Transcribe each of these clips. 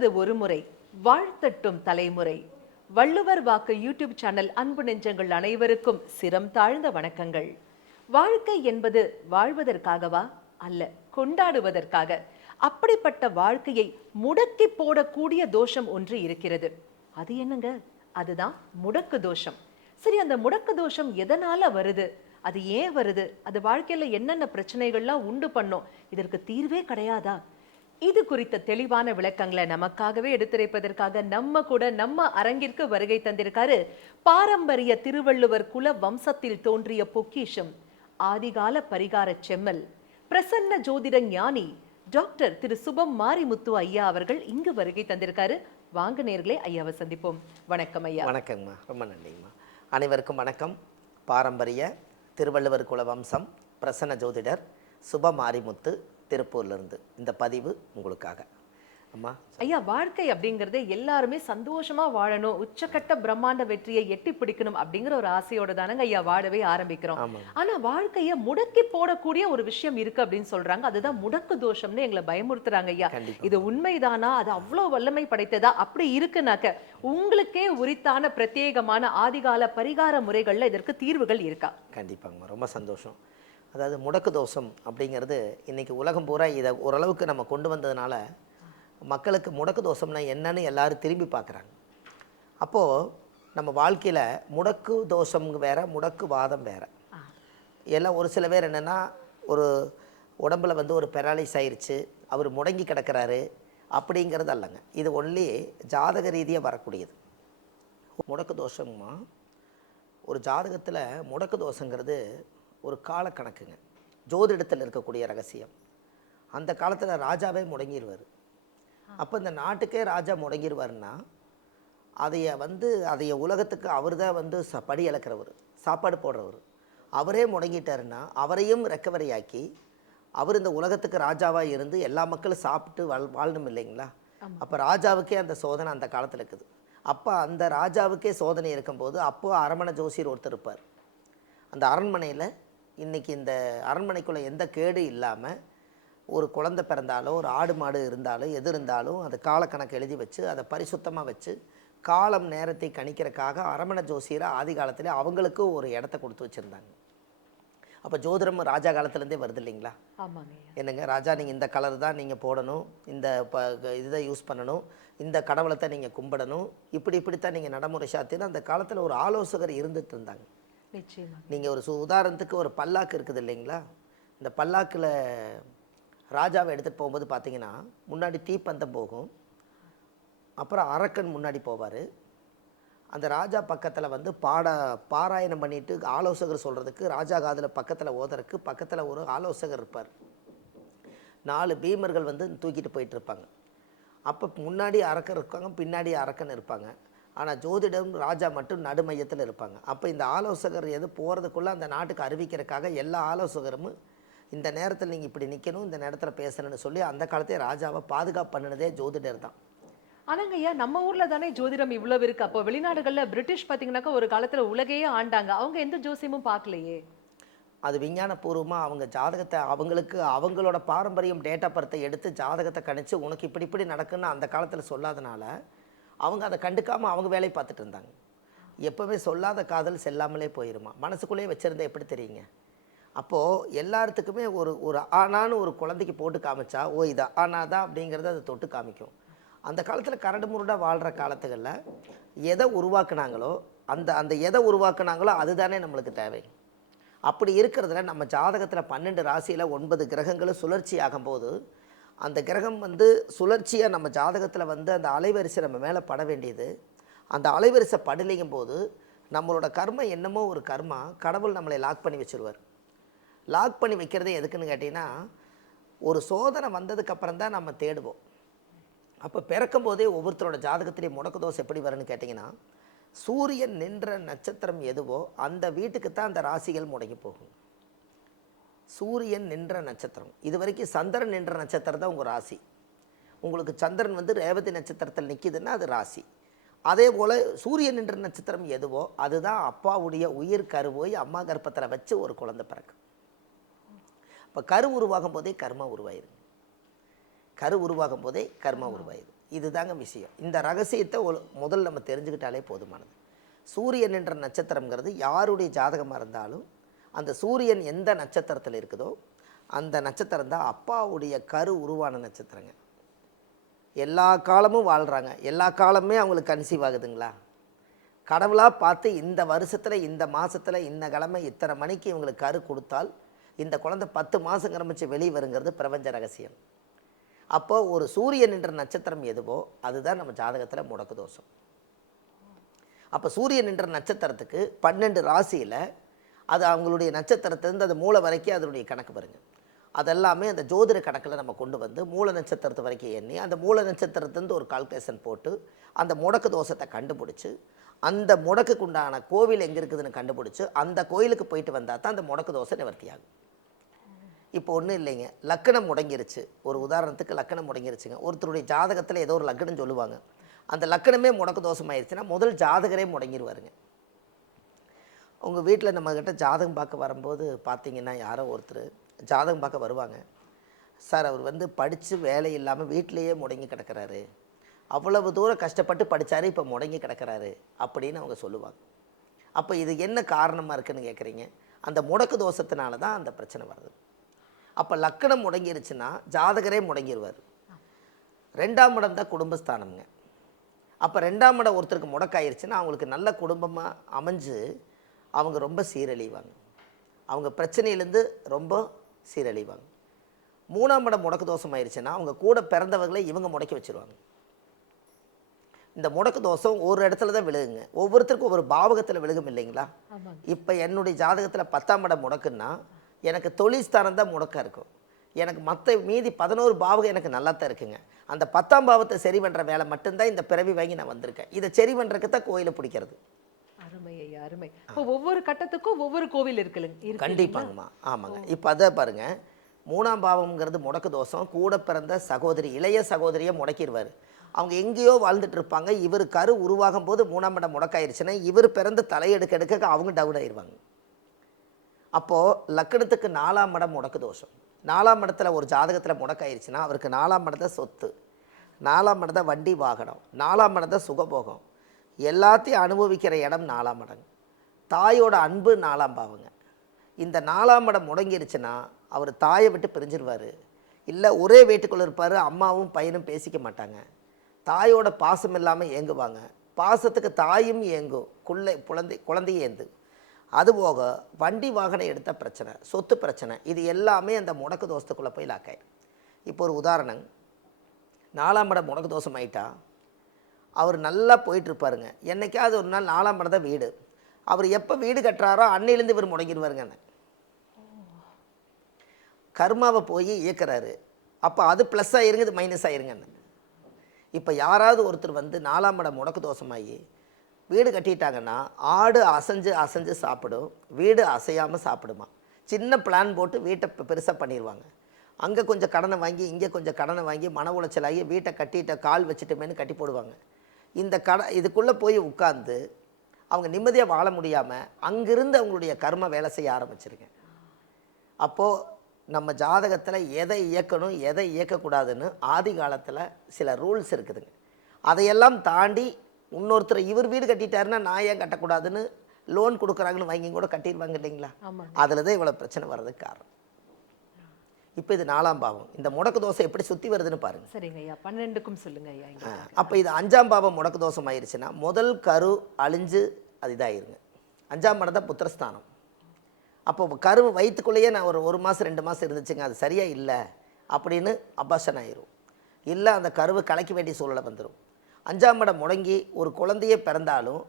வாழ்வது ஒரு முறை, வாழ்த்தட்டும் தலைமுறை. வள்ளுவர் வாக்கு யூடியூப் சேனல் அன்பு நெஞ்சங்கள் அனைவருக்கும் சிரம் தாழ்ந்த வணக்கங்கள். வாழ்க்கை என்பது வாழ்வதற்காகவா? அல்ல, கொண்டாடுவதற்காக. அப்படிப்பட்ட வாழ்க்கையை முடக்கி போடக்கூடிய தோஷம் ஒன்று இருக்கிறது. அது என்னங்க? அதுதான் முடக்கு தோஷம். சரி, அந்த முடக்கு தோஷம் எதனால வருது? அது ஏன் வருது? அது வாழ்க்கையில என்னென்ன பிரச்சனைகள்லாம் உண்டு பண்ணும்? இதற்கு தீர்வே கிடையாதா? இது குறித்த தெளிவான விளக்கங்களை நமக்காகவே எடுத்துரைப்பதற்காக நம்ம அரங்கிற்கு வருகை தந்திருக்காரு பாரம்பரிய திருவள்ளுவர் குல வம்சத்தில் தோன்றிய பொக்கிஷம், ஆதிகால பரிகார செம்மல், பிரசன்ன ஜோதிட ஞானி டாக்டர் திரு சுபம் மாரிமுத்து ஐயா அவர்கள் இங்கு வருகை தந்திருக்காரு. வாங்க நேர்களே, ஐயாவை சந்திப்போம். வணக்கம் ஐயா. வணக்கங்கம்மா, ரொம்ப நன்றிங்கம்மா. அனைவருக்கும் வணக்கம். பாரம்பரிய திருவள்ளுவர் குல வம்சம், பிரசன்ன ஜோதிடர் சுப மாரிமுத்து, திருப்பூர்லேருந்து இந்த பதிவு உங்களுக்காக. அம்மா ஐயா, வாழ்க்கை அப்படிங்கறதே எல்லாருமே சந்தோஷமா வாழணும், உச்சக்கட்ட பிரம்மாண்ட வெற்றியை எட்டி பிடிக்கணும் அப்படிங்கிற ஒரு ஆசையோட தானங்க ஐயா வாழவே ஆரம்பிக்கிறோம். ஆனா வாழ்க்கையை முடக்கி போடக்கூடிய ஒரு விஷயம் இருக்கு அப்படின்னு சொல்றாங்க. அதுதான் முடக்கு தோஷம்னு எங்களை பயமுறுத்துறாங்க ஐயா. இது உண்மைதானா? அது அவ்வளவு வல்லமை படைத்ததா? அப்படி இருக்குனாக்க உங்களுக்கே உரித்தான பிரத்யேகமான ஆதிகால பரிகார முறைகள்ல இதற்கு தீர்வுகள் இருக்கா? கண்டிப்பாங்கம்மா, ரொம்ப சந்தோஷம். அதாவது முடக்கு தோஷம் அப்படிங்கிறது இன்றைக்கி உலகம் பூரா இதை ஓரளவுக்கு நம்ம கொண்டு வந்ததுனால மக்களுக்கு முடக்கு தோஷம்னா என்னன்னு எல்லாரும் திரும்பி பார்க்குறாங்க. அப்போது நம்ம வாழ்க்கையில் முடக்கு தோஷம் வேறு, முடக்கு வாதம் வேறு. எல்லாம் ஒரு சில பேர் என்னென்னா, ஒரு உடம்பில் வந்து ஒரு பெராலிஸ் ஆயிடுச்சு, அவர் முடங்கி கிடக்கிறாரு அப்படிங்கிறது அல்லங்க. இது ஒன்லி ஜாதக ரீதியாக வரக்கூடியது. முடக்கு தோஷமா ஒரு ஜாதகத்தில் முடக்கு தோஷங்கிறது ஒரு காலக்கணக்குங்க. ஜோதிடத்தில் இருக்கக்கூடிய ரகசியம். அந்த காலத்தில் ராஜாவே முடங்கிடுவார். அப்போ இந்த நாட்டுக்கே ராஜா முடங்கிடுவார்னா அதைய உலகத்துக்கு அவர் தான் வந்து படி இழக்கிறவர், சாப்பாடு போடுறவர். அவரே முடங்கிட்டாருன்னா அவரையும் ரெக்கவரி ஆக்கி அவர் இந்த உலகத்துக்கு ராஜாவாக இருந்து எல்லா மக்களும் சாப்பிட்டு வாழணும் இல்லைங்களா? அப்போ ராஜாவுக்கே அந்த சோதனை அந்த காலத்தில் இருக்குது. அப்போ அந்த ராஜாவுக்கே சோதனை இருக்கும்போது அப்போது அரண்மனை ஜோசியர் ஒருத்தர் இருப்பார். அந்த அரண்மனையில் இன்றைக்கி இந்த அரண்மனைக்குள்ளே எந்த கேடு இல்லாமல் ஒரு குழந்தை பிறந்தாலோ ஒரு ஆடு மாடு இருந்தாலும் எது இருந்தாலும் அது காலக்கணக்கு எழுதி வச்சு அதை பரிசுத்தமாக வச்சு காலம் நேரத்தை கணிக்கிறதுக்காக அரண்மனை ஜோசியரை ஆதி காலத்தில் அவங்களுக்கு ஒரு இடத்த கொடுத்து வச்சுருந்தாங்க. அப்போ ஜோதிடம் ராஜா காலத்துலேருந்தே வருது இல்லைங்களா? என்னங்க ராஜா, நீங்கள் இந்த கலர் தான் நீங்கள் போடணும், இந்த இதை யூஸ் பண்ணணும், இந்த கடவுளை தான் நீங்கள் கும்பிடணும், இப்படித்தான் நீங்கள் நடைமுறை சாத்தின்னு அந்த காலத்தில் ஒரு ஆலோசகர் இருந்துட்டு இருந்தாங்க. நீங்கள் ஒரு உதாரணத்துக்கு ஒரு பல்லாக்கு இருக்குது இல்லைங்களா? இந்த பல்லாக்கில் ராஜாவை எடுத்துகிட்டு போகும்போது பார்த்தீங்கன்னா முன்னாடி தீப்பந்தம் போகும், அப்புறம் அரக்கன் முன்னாடி போவார். அந்த ராஜா பக்கத்தில் வந்து பாராயணம் பண்ணிவிட்டு ஆலோசகர் சொல்கிறதுக்கு ராஜா காதில் பக்கத்தில் ஓதறதுக்கு பக்கத்தில் ஒரு ஆலோசகர் இருப்பார். 4 பீமர்கள் வந்து தூக்கிட்டு போயிட்டுருப்பாங்க. அப்போ முன்னாடி அரக்கன் இருப்பாங்க, பின்னாடி அரக்கன் இருப்பாங்க. ஆனால் ஜோதிடம் ராஜா மட்டும் நடுமையத்தில் இருப்பாங்க. அப்போ இந்த ஆலோசகர் எது போகிறதுக்குள்ளே அந்த நாட்டுக்கு அறிவிக்கிறதுக்காக எல்லா ஆலோசகரும் இந்த நேரத்தில் நீங்கள் இப்படி நிற்கணும், இந்த நேரத்தில் பேசணும்னு சொல்லி அந்த காலத்தே ராஜாவை பாதுகாப்பு பண்ணினதே ஜோதிடர் தான். ஆனாங்க ஐயா, நம்ம ஊர்ல தானே ஜோதிடம் இவ்வளவு இருக்கு. அப்போ வெளிநாடுகள்ல பிரிட்டிஷ் பார்த்தீங்கன்னாக்கா ஒரு காலத்துல உலகையே ஆண்டாங்க. அவங்க எந்த ஜோசியமும் பார்க்கலையே. அது விஞ்ஞானபூர்வமாக அவங்க ஜாதகத்தை அவங்களுக்கு அவங்களோட பாரம்பரியம் டேட்டா பர்த்தை எடுத்து ஜாதகத்தை கணிச்சு உனக்கு இப்படி நடக்குன்னு அந்த காலத்தில் சொல்லாதனால அவங்க அதை கண்டுக்காமல் அவங்க வேலையை பார்த்துட்டு இருந்தாங்க. எப்போவுமே சொல்லாத காதல் செல்லாமலே போயிடுமா, மனசுக்குள்ளேயே வச்சுருந்தா எப்படி தெரியுங்க? அப்போது எல்லாத்துக்குமே ஒரு ஆனான்னு ஒரு குழந்தைக்கு போட்டு காமிச்சா இது ஆனாதான் அப்படிங்கிறத அதை தொட்டு காமிக்கும். அந்த காலத்தில் கரடு முருடாக வாழ்கிற காலத்துகளில் எதை உருவாக்குனாங்களோ அந்த எதை உருவாக்குனாங்களோ அதுதானே நம்மளுக்கு தேவை. அப்படி இருக்கிறதுல நம்ம ஜாதகத்தில் 12 ராசியில் 9 கிரகங்களும் சுழற்சி ஆகும்போது அந்த கிரகம் வந்து சுழற்சியாக நம்ம ஜாதகத்தில் வந்து அந்த அலைவரிசை நம்ம மேலே பட வேண்டியது. அந்த அலைவரிசை படலையும் போது நம்மளோட கர்ம என்னமோ ஒரு கர்மா கடவுள் நம்மளை லாக் பண்ணி வச்சுருவார். லாக் பண்ணி வைக்கிறதே எதுக்குன்னு கேட்டிங்கன்னா, ஒரு சோதனை வந்ததுக்கப்புறம் தான் நம்ம தேடுவோம். அப்போ பிறக்கும் போதே ஒவ்வொருத்தரோட ஜாதகத்திலேயே முடக்கு தோஷம் எப்படி வரும்னு கேட்டிங்கன்னா, சூரியன் நின்ற நட்சத்திரம் எதுவோ அந்த வீட்டுக்கு தான் அந்த ராசிகள் முடங்கி போகும். சூரியன் நின்ற நட்சத்திரம், இது வரைக்கும் சந்திரன் நின்ற நட்சத்திரம் தான் உங்கள் ராசி. உங்களுக்கு சந்திரன் வந்து ரேவதி நட்சத்திரத்தில் நிற்கிதுன்னா அது ராசி. அதே போல் சூரியன் நின்ற நட்சத்திரம் எதுவோ அதுதான் அப்பாவுடைய உயிர் கருவோய் அம்மா கர்ப்பத்தில் வச்சு ஒரு குழந்தை பிறக்கும். இப்போ கரு உருவாகும் போதே கர்மா உருவாயிருங்க. கரு உருவாகும் போதே கர்மா உருவாயுது. இதுதாங்க விஷயம். இந்த ரகசியத்தை முதல்ல நம்ம தெரிஞ்சுக்கிட்டாலே போதுமானது. சூரியன் என்ற நட்சத்திரங்கிறது யாருடைய ஜாதகமாக இருந்தாலும் அந்த சூரியன் எந்த நட்சத்திரத்தில் இருக்குதோ அந்த நட்சத்திரம் தான் அப்பாவுடைய கரு உருவான நட்சத்திரங்க. எல்லா காலமும் வாழ்கிறாங்க, எல்லா காலமே அவங்களுக்கு கன்சீவ் ஆகுதுங்களா? கடவுளாக பார்த்து இந்த வருஷத்தில் இந்த மாதத்தில் இந்த கிழமை இத்தனை மணிக்கு இவங்களுக்கு கரு கொடுத்தால் இந்த குழந்தை 10 மாதம் கிளம்பிச்சு வெளியே வருங்கிறது பிரபஞ்ச ரகசியம். அப்போது ஒரு சூரியன் என்ற நட்சத்திரம் எதுவோ அதுதான் நம்ம ஜாதகத்தில் முடக்கு தோஷம். அப்போ சூரியன் என்ற நட்சத்திரத்துக்கு 12 ராசியில் அது அவங்களுடைய நட்சத்திரத்திலேருந்து அது மூல வரைக்கும் அதனுடைய கணக்கு பாருங்கள். அதெல்லாமே அந்த ஜோதிட கணக்கில் நம்ம கொண்டு வந்து மூல நட்சத்திரத்து வரைக்கும் எண்ணி அந்த மூல நட்சத்திரத்துலேருந்து ஒரு கால்குலேஷன் போட்டு அந்த முடக்கு தோஷத்தை கண்டுபிடிச்சி அந்த முடக்குக்கு உண்டான கோவில் எங்கே இருக்குதுன்னு கண்டுபிடிச்சி அந்த கோயிலுக்கு போயிட்டு வந்தால் தான் அந்த முடக்கு தோஷம் நிவர்த்தி ஆகும். இப்போ ஒன்றும் இல்லைங்க, லக்கணம் முடங்கிருச்சு. ஒரு உதாரணத்துக்கு லக்கணம் முடங்கிருச்சுங்க. ஒருத்தருடைய ஜாதகத்தில் ஏதோ ஒரு லக்கணம் சொல்லுவாங்க, அந்த லக்கணமே முடக்கு தோஷமாயிருச்சுன்னா முதல் ஜாதகரே முடங்கிடுவாருங்க. உங்கள் வீட்டில் நம்மக்கிட்ட ஜாதகம் பார்க்க வரும்போது பார்த்தீங்கன்னா யாரோ ஒருத்தர் ஜாதகம் பார்க்க வருவாங்க. சார் அவர் வந்து படித்து வேலை இல்லாமல் வீட்டிலையே முடங்கி கிடக்கிறாரு, அவ்வளவு தூரம் கஷ்டப்பட்டு படித்தார், இப்போ முடங்கி கிடக்கிறாரு அப்படின்னு அவங்க சொல்லுவாங்க. அப்போ இது என்ன காரணமாக இருக்குதுன்னு கேட்குறீங்க? அந்த முடக்கு தோஷத்தினால தான் அந்த பிரச்சனை வருது. அப்போ லக்கணம் முடங்கிருச்சுன்னா ஜாதகரே முடங்கிடுவார். 2ஆம் இடம் தான் குடும்பஸ்தானம்ங்க. அப்போ 2ஆம் இடம் ஒருத்தருக்கு முடக்காயிருச்சுன்னா அவங்களுக்கு நல்ல குடும்பமாக அமைஞ்சு அவங்க ரொம்ப சீரழிவாங்க, அவங்க பிரச்சனையிலேருந்து ரொம்ப சீரழிவாங்க. 3ஆம் இடம் முடக்கு தோஷம் ஆயிடுச்சுன்னா அவங்க கூட பிறந்தவர்களை இவங்க முடக்கி வச்சுருவாங்க. இந்த முடக்கு தோஷம் ஒரு இடத்துல தான் விழுகுங்க, ஒவ்வொருத்தருக்கும் ஒவ்வொரு பாவகத்தில் விழுகும் இல்லைங்களா? இப்போ என்னுடைய ஜாதகத்தில் 10ஆம் இடம் முடக்குன்னா எனக்கு தொழில் ஸ்தானம் தான் முடக்காக இருக்கும். எனக்கு மற்ற மீதி 11 பாவகம் எனக்கு நல்லா தான் இருக்குங்க. அந்த 10ஆம் பாவத்தை சரி பண்ணுற வேலை மட்டும்தான் இந்த பிறவி வாங்கி நான் வந்திருக்கேன். இதை சரி பண்ணுறதுக்கு தான் கோயிலை பிடிக்கிறது. அருமை ஐயா, அருமை. இப்போ ஒவ்வொரு கட்டத்துக்கும் ஒவ்வொரு கோவில் இருக்குல்ல? கண்டிப்பாங்கம்மா, ஆமாங்க. இப்போ அதை பாருங்கள், 3ஆம் பாவம்ங்கிறது முடக்கு தோஷம். கூட பிறந்த சகோதரி, இளைய சகோதரியை முடக்கிடுவார். அவங்க எங்கேயோ வாழ்ந்துட்டு இருப்பாங்க, இவர் கரு உருவாகும் போது 3ஆம் இடம் முடக்காயிருச்சுன்னா இவர் பிறந்து தலையெடுக்க எடுக்க அவங்க டவுன் ஆயிடுவாங்க. அப்போது லக்கணத்துக்கு 4ஆம் இடம் முடக்கு தோஷம். 4ஆம் இடத்துல ஒரு ஜாதகத்தில் முடக்காயிருச்சுன்னா அவருக்கு 4ஆம் இடத்த சொத்து, 4ஆம் இடத்த வண்டி வாகனம், 4ஆம் இடத்த சுகபோகம், எல்லாத்தையும் அனுபவிக்கிற இடம் 4ஆம் இடம். தாயோட அன்பு 4ஆம் பாவங்க. இந்த 4ஆம் இடம் முடங்கிருச்சுன்னா அவர் தாயை விட்டு பிரிஞ்சிருவார். இல்லை ஒரே வீட்டுக்குள்ளே இருப்பார், அம்மாவும் பையனும் பேசிக்க மாட்டாங்க, தாயோட பாசம் இல்லாமல் ஏங்குவாங்க, பாசத்துக்கு தாயும் ஏங்கும், குழந்தையும் ஏந்து. அதுபோக வண்டி வாகனம் எடுத்த பிரச்சனை, சொத்து பிரச்சனை, இது எல்லாமே அந்த முடக்கு தோஷத்துக்குள்ளே போய் லாக்காயிடும். இப்போ ஒரு உதாரணம், 4ஆம் இடம் முடக்கு தோஷம் ஆயிட்டா அவர் நல்லா போயிட்டுருப்பாருங்க. என்றைக்காவது ஒரு நாள் 4ஆம் இடம் தான் வீடு, அவர் எப்போ வீடு கட்டுறாரோ அன்னையிலேருந்து இவர் முடங்கிடுவாருங்க. கர்மாவை போய் இயக்குறாரு, அப்போ அது ப்ளஸ் ஆகிருங்க, இது மைனஸ் ஆகிருங்க. இப்போ யாராவது ஒருத்தர் வந்து 4ஆம் இடம் முடக்கு தோஷமாகி வீடு கட்டிட்டாங்கன்னா ஆடு அசைஞ்சு அசைஞ்சு சாப்பிடும், வீடு அசையாமல் சாப்பிடுமா. சின்ன பிளான் போட்டு வீட்டை பெருசாக பண்ணிடுவாங்க. அங்கே கொஞ்சம் கடனை வாங்கி இங்கே கொஞ்சம் கடனை வாங்கி மன உளைச்சலாகி வீட்டை கட்டிட்ட கால் வச்சுட்டுமேனு கட்டி போடுவாங்க. இந்த இதுக்குள்ளே போய் உட்கார்ந்து அவங்க நிம்மதியாக வாழ முடியாமல் அங்கிருந்து அவங்களுடைய கர்ம வேலை செய்ய ஆரம்பிச்சிருங்க. அப்போது நம்ம ஜாதகத்தில் எதை இயக்கணும் எதை இயக்கக்கூடாதுன்னு ஆதி காலத்தில் சில ரூல்ஸ் இருக்குதுங்க. அதையெல்லாம் தாண்டி இன்னொருத்தர் இவர் வீடு கட்டிட்டாருன்னா நான் ஏன் கட்டக்கூடாதுன்னு லோன் கொடுக்குறாங்கன்னு வாங்கி கூட கட்டிடுவாங்க இல்லைங்களா? அதில் தான் இவ்வளோ பிரச்சனை வர்றதுக்கு காரணம். இப்போ இது 4ஆம் பாவம். இந்த முடக்கு தோசை எப்படி சுற்றி வருதுன்னு பாருங்க. சரிங்க ஐயா, 12க்கும் சொல்லுங்க ஐயா. அப்போ இது 5ஆம் பாவம் முடக்கு தோஷம் ஆயிடுச்சுன்னா முதல் கரு அழிஞ்சு அது இதாகிருங்க. 5ஆம் இடம் தான் புத்திரஸ்தானம். அப்போ கரு வயிற்றுக்குள்ளேயே நான் ஒரு மாதம் 2 மாதம் இருந்துச்சுங்க, அது சரியாக இல்லை அப்படின்னு அபாஷன் ஆயிரும். இல்லை அந்த கருவை கலைக்க வேண்டிய சூழலை வந்துடும். 5ஆம் இடம் முடங்கி ஒரு குழந்தையே பிறந்தாலும்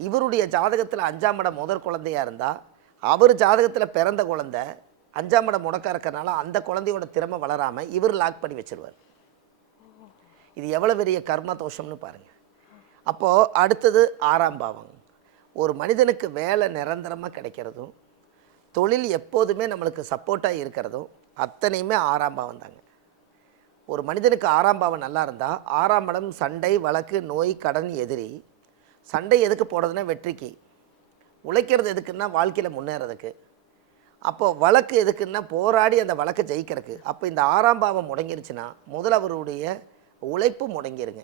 இவருடைய ஜாதகத்தில் 5ஆம் இடம் முதல் குழந்தையாக இருந்தால் அவர் ஜாதகத்தில் பிறந்த குழந்தை 5ஆம் இடம் முடக்க இருக்கிறனால அந்த குழந்தையோட திறமை வளராமல் இவர் லாக் பண்ணி வச்சுருவார். இது எவ்வளோ பெரிய கர்ம தோஷம்னு பாருங்கள். அப்போது அடுத்தது 6ஆம் பாவம். ஒரு மனிதனுக்கு வேலை நிரந்தரமாக கிடைக்கிறதும் தொழில் எப்போதுமே நம்மளுக்கு சப்போர்ட்டாக இருக்கிறதும் அத்தனையுமே 6ஆம் பாவம் தாங்க. ஒரு மனிதனுக்கு 6ஆம் பாவம் நல்லா இருந்தால் 6ஆம் இடம் சண்டை வழக்கு நோய் கடன் எதிரி. சண்டை எதுக்கு போடுறதுன்னா வெற்றிக்கு, உழைக்கிறது எதுக்குன்னா வாழ்க்கையில் முன்னேறதுக்கு, அப்போது வழக்கு எதுக்குன்னா போராடி அந்த வழக்கை ஜெயிக்கிறதுக்கு. அப்போ இந்த 6ஆம் பாவம் முடங்கிருச்சுன்னா முதல் அவருடைய உழைப்பு முடங்கிருங்க.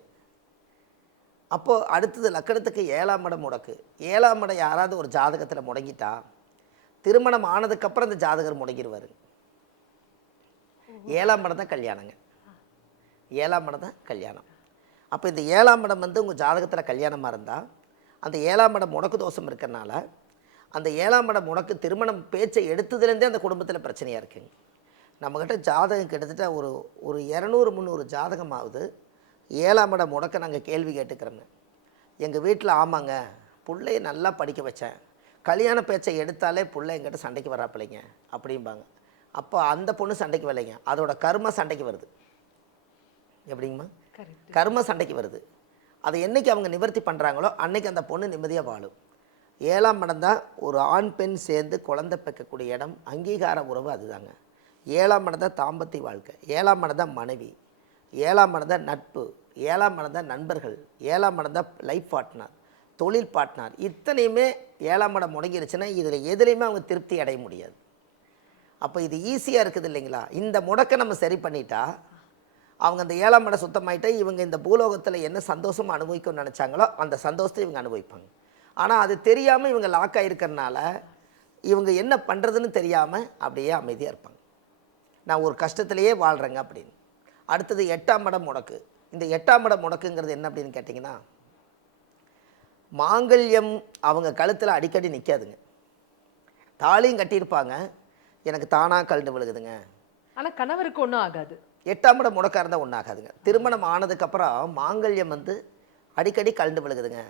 அப்போது அடுத்தது லக்கணத்துக்கு 7ஆம் இடம் முடக்கு. 7ஆம் இடம் யாராவது ஒரு ஜாதகத்தில் முடங்கிட்டா திருமணம் ஆனதுக்கப்புறம் அந்த ஜாதகர் முடங்கிடுவார். 7ஆம் இடம் தான் கல்யாணங்க. 7ஆம் இடம் தான் கல்யாணம். அப்போ இந்த 7ஆம் இடம் வந்து உங்கள் ஜாதகத்தில் கல்யாணமாக இருந்தால் அந்த 7ஆம் இடம் முடக்கு தோஷம் இருக்கிறனால அந்த 7ஆம் இடம் முடக்கு திருமணம் பேச்சை எடுத்ததுலேருந்தே அந்த குடும்பத்தில் பிரச்சனையாக இருக்குங்க. நம்மக்கிட்ட ஜாதகம் கிட்டத்தட்ட ஒரு 200-300 ஜாதகமாவது 7ஆம் இடம் முடக்க நாங்கள் கேள்வி கேட்டுக்கிறோங்க. எங்கள் வீட்டில் ஆமாங்க பிள்ளைய நல்லா படிக்க வச்சேன், கல்யாண பேச்சை எடுத்தாலே பிள்ளை எங்கிட்ட சண்டைக்கு வராப்பிள்ளைங்க அப்படிம்பாங்க. அப்போ அந்த பொண்ணு சண்டைக்கு வரலைங்க, அதோட கர்ம சண்டைக்கு வருது. எப்படிங்கம்மா? கர்ம சண்டைக்கு வருது. அதை என்றைக்கு அவங்க நிவர்த்தி பண்ணுறாங்களோ அன்றைக்கி அந்த பொண்ணு நிம்மதியாக வாழும். 7ஆம் இடம் தான் ஒரு ஆண் பெண் சேர்ந்து குழந்தை பெக்கக்கூடிய இடம், அங்கீகார உறவு அதுதாங்க. 7ஆம் இடம் தான் தாம்பத்திய வாழ்க்கை, 7ஆம் இடம் தான் மனைவி, 7ஆம் இடம் தான் நட்பு, 7ஆம் இடம் தான் நண்பர்கள், 7ஆம் இடம் தான் லைஃப் பார்ட்னர், தொழில் பார்ட்னர். இத்தனையுமே 7ஆம் இடம் முடங்கிருச்சுன்னா இதில் எதுலேயுமே அவங்க திருப்தி அடைய முடியாது. அப்போ இது ஈஸியாக இருக்குது இல்லைங்களா? இந்த முடக்கை நம்ம சரி பண்ணிட்டா அவங்க அந்த 7ஆம் இடம் சுத்தமாயிட்டா இவங்க இந்த பூலோகத்தில் என்ன சந்தோஷம் அனுபவிக்கணும்னு நினச்சாங்களோ அந்த சந்தோஷத்தை இவங்க அனுபவிப்பாங்க. ஆனால் அது தெரியாமல் இவங்க லாக் ஆகிருக்கிறனால இவங்க என்ன பண்ணுறதுன்னு தெரியாமல் அப்படியே அமைதியாக இருப்பாங்க. நான் ஒரு கஷ்டத்திலேயே வாழ்கிறேங்க அப்படின்னு. அடுத்தது 8ஆம் இடம் முடக்கு. இந்த 8ஆம் இடம் முடக்குங்கிறது என்ன அப்படின்னு கேட்டிங்கன்னா, மாங்கல்யம் அவங்க கழுத்தில் அடிக்கடி நிற்காதுங்க. தாலியும் கட்டியிருப்பாங்க, எனக்கு தானாக கழண்டு விழுகுதுங்க. ஆனால் கணவருக்கு ஒன்றும் ஆகாது. 8ஆம் இடம் முடக்காக இருந்தால் ஒன்றும் ஆகாதுங்க. திருமணம் ஆனதுக்கப்புறம் மாங்கல்யம் வந்து அடிக்கடி கழண்டு விழுகுதுங்க.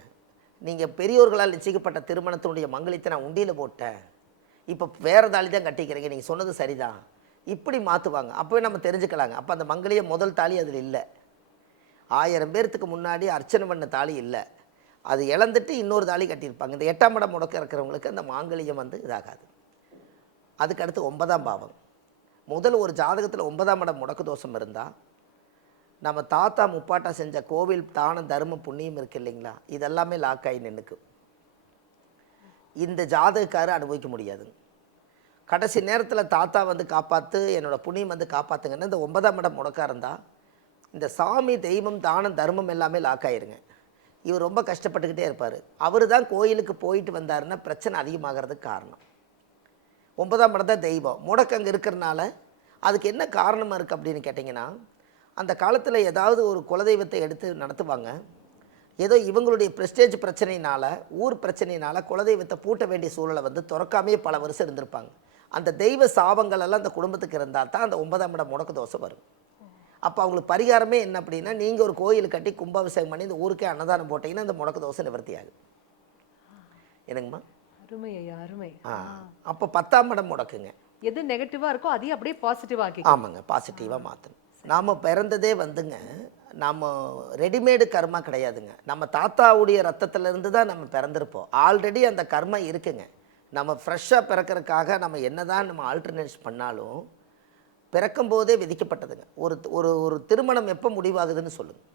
நீங்கள் பெரியோர்களால் நிச்சயிக்கப்பட்ட திருமணத்தினுடைய மங்கலியத்தை நான் உண்டியில் போட்டேன், இப்போ வேறு தாலி தான் கட்டிக்கிறீங்க, நீங்கள் சொன்னது சரிதான், இப்படி மாற்றுவாங்க. அப்போவே நம்ம தெரிஞ்சுக்கலாங்க. அப்போ அந்த மங்கலியம் முதல் தாலி அதில் இல்லை, 1000 பேர்த்துக்கு முன்னாடி அர்ச்சனை பண்ண தாலி இல்லை, அது இழந்துட்டு இன்னொரு தாலி கட்டியிருப்பாங்க. இந்த 8ஆம் இடம் முடக்க இருக்கிறவங்களுக்கு அந்த மாங்கலியம் வந்து இதாகாது. அதுக்கடுத்து 9ஆம் பாவம். முதல் ஒரு ஜாதகத்தில் 9ஆம் இடம் முடக்கு தோஷம் இருந்தால் நம்ம தாத்தா முப்பாட்டா செஞ்ச கோவில் தானம் தர்மம் புண்ணியம் இருக்குது இல்லைங்களா, இதெல்லாமே லாக் ஆகி நின்றுக்கும். இந்த ஜாதகக்காரர் அனுபவிக்க முடியாதுங்க. கடைசி நேரத்தில் தாத்தா வந்து காப்பாற்று, என்னோடய புண்ணியம் வந்து காப்பாற்றுங்கன்னா இந்த 9ஆம் இடம் முடக்காக இருந்தால் இந்த சாமி தெய்வம் தானம் தர்மம் எல்லாமே லாக் ஆகிருங்க. இவர் ரொம்ப கஷ்டப்பட்டுக்கிட்டே இருப்பார். அவர் தான் கோயிலுக்கு போயிட்டு வந்தாருன்னா பிரச்சனை அதிகமாகிறதுக்கு காரணம். 9ஆம் இடம் தான் தெய்வம். முடக்கு அங்கே இருக்கிறனால அதுக்கு என்ன காரணமாக இருக்குது அப்படின்னு கேட்டிங்கன்னா, அந்த காலத்தில் ஏதாவது ஒரு குலதெய்வத்தை எடுத்து நடத்துவாங்க. ஏதோ இவங்களுடைய ப்ரெஸ்டேஜ் பிரச்சனையினால், ஊர் பிரச்சனையினால் குலதெய்வத்தை பூட்ட வேண்டிய சூழலை வந்து திறக்காமே பல வருஷம் இருந்திருப்பாங்க. அந்த தெய்வ சாபங்கள் எல்லாம் அந்த குடும்பத்துக்கு இருந்தால் தான் அந்த 9ஆம் இடம் முடக்கு தோசை வரும். அப்போ அவங்களுக்கு பரிகாரமே என்ன அப்படின்னா, நீங்கள் ஒரு கோயில் கட்டி கும்பாபிஷேகம் பண்ணி இந்த ஊருக்கே அன்னதானம் போட்டிங்கன்னா அந்த முடக்கு தோசை நிவர்த்தி ஆகும். என்னங்கம்மா? அருமை ஐயா, அருமை. அப்போ 10ஆம் இடம் முடக்குங்க. எது நெகட்டிவாக இருக்கோ அதையும் அப்படியே பாசிட்டிவாக ஆக்கி. ஆமாங்க, பாசிட்டிவாக மாற்றணும். நாம் பிறந்ததே வந்துங்க, நம்ம ரெடிமேடு கர்மா கிடையாதுங்க. நம்ம தாத்தாவுடைய ரத்தத்திலேருந்து தான் நம்ம பிறந்திருப்போம். ஆல்ரெடி அந்த கர்மா இருக்குங்க. நம்ம ஃப்ரெஷ்ஷாக பிறக்கிறதுக்காக நம்ம என்ன தான் நம்ம ஆல்டர்னேட்ஸ் பண்ணாலும் பிறக்கும் போதே விதிக்கப்பட்டதுங்க. ஒரு திருமணம் எப்போ முடிவாகுதுன்னு சொல்லுங்கள்.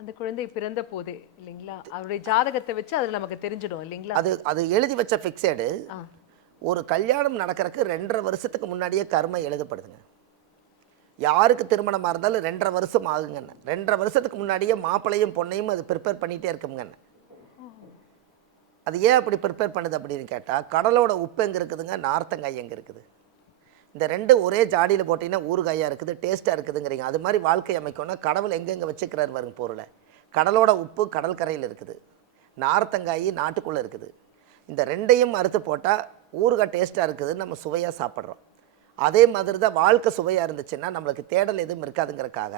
அந்த குழந்தை பிறந்த போதே இல்லைங்களா, அவருடைய ஜாதகத்தை வச்சு அதில் நமக்கு தெரிஞ்சிடும் இல்லைங்களா. அது எழுதி வச்ச ஃபிக்ஸடு. ஒரு கல்யாணம் நடக்கிறதுக்கு 2.5 வருஷத்துக்கு முன்னாடியே கர்மா எழுதப்படுதுங்க. யாருக்கு திருமணமாக இருந்தாலும் 2.5 வருஷம் ஆகுங்கண்ணே. 2.5 வருஷத்துக்கு முன்னாடியே மாப்பிள்ளையும் பொண்ணையும் அது ப்ரிப்பேர் பண்ணிகிட்டே இருக்குங்கண்ணே. அது ஏன் அப்படி ப்ரிப்பேர் பண்ணுது அப்படின்னு கேட்டால், கடலோட உப்பு எங்கே இருக்குதுங்க, நார்த்தங்காய் எங்கே இருக்குது, இந்த 2 ஒரே ஜாடியில் போட்டிங்கன்னா ஊறுகாயாக இருக்குது, டேஸ்ட்டாக இருக்குதுங்கிறீங்க. அது மாதிரி வாழ்க்கை அமைக்கணும்னா கடவுள் எங்கெங்கே வச்சுக்கிறார் வருங்க பொருளை. கடலோட உப்பு கடல் கரையில் இருக்குது, நார்த்தங்காய் நாட்டுக்குள்ளே இருக்குது. இந்த 2ஐயும் அறுத்து போட்டால் ஊறுகாய் டேஸ்ட்டாக இருக்குதுன்னு நம்ம சுவையாக சாப்பிட்றோம். அதே மாதிரி தான் வாழ்க்கை சுவையாக இருந்துச்சுன்னா நம்மளுக்கு தேடல் எதுவும் இருக்காதுங்கிறக்காக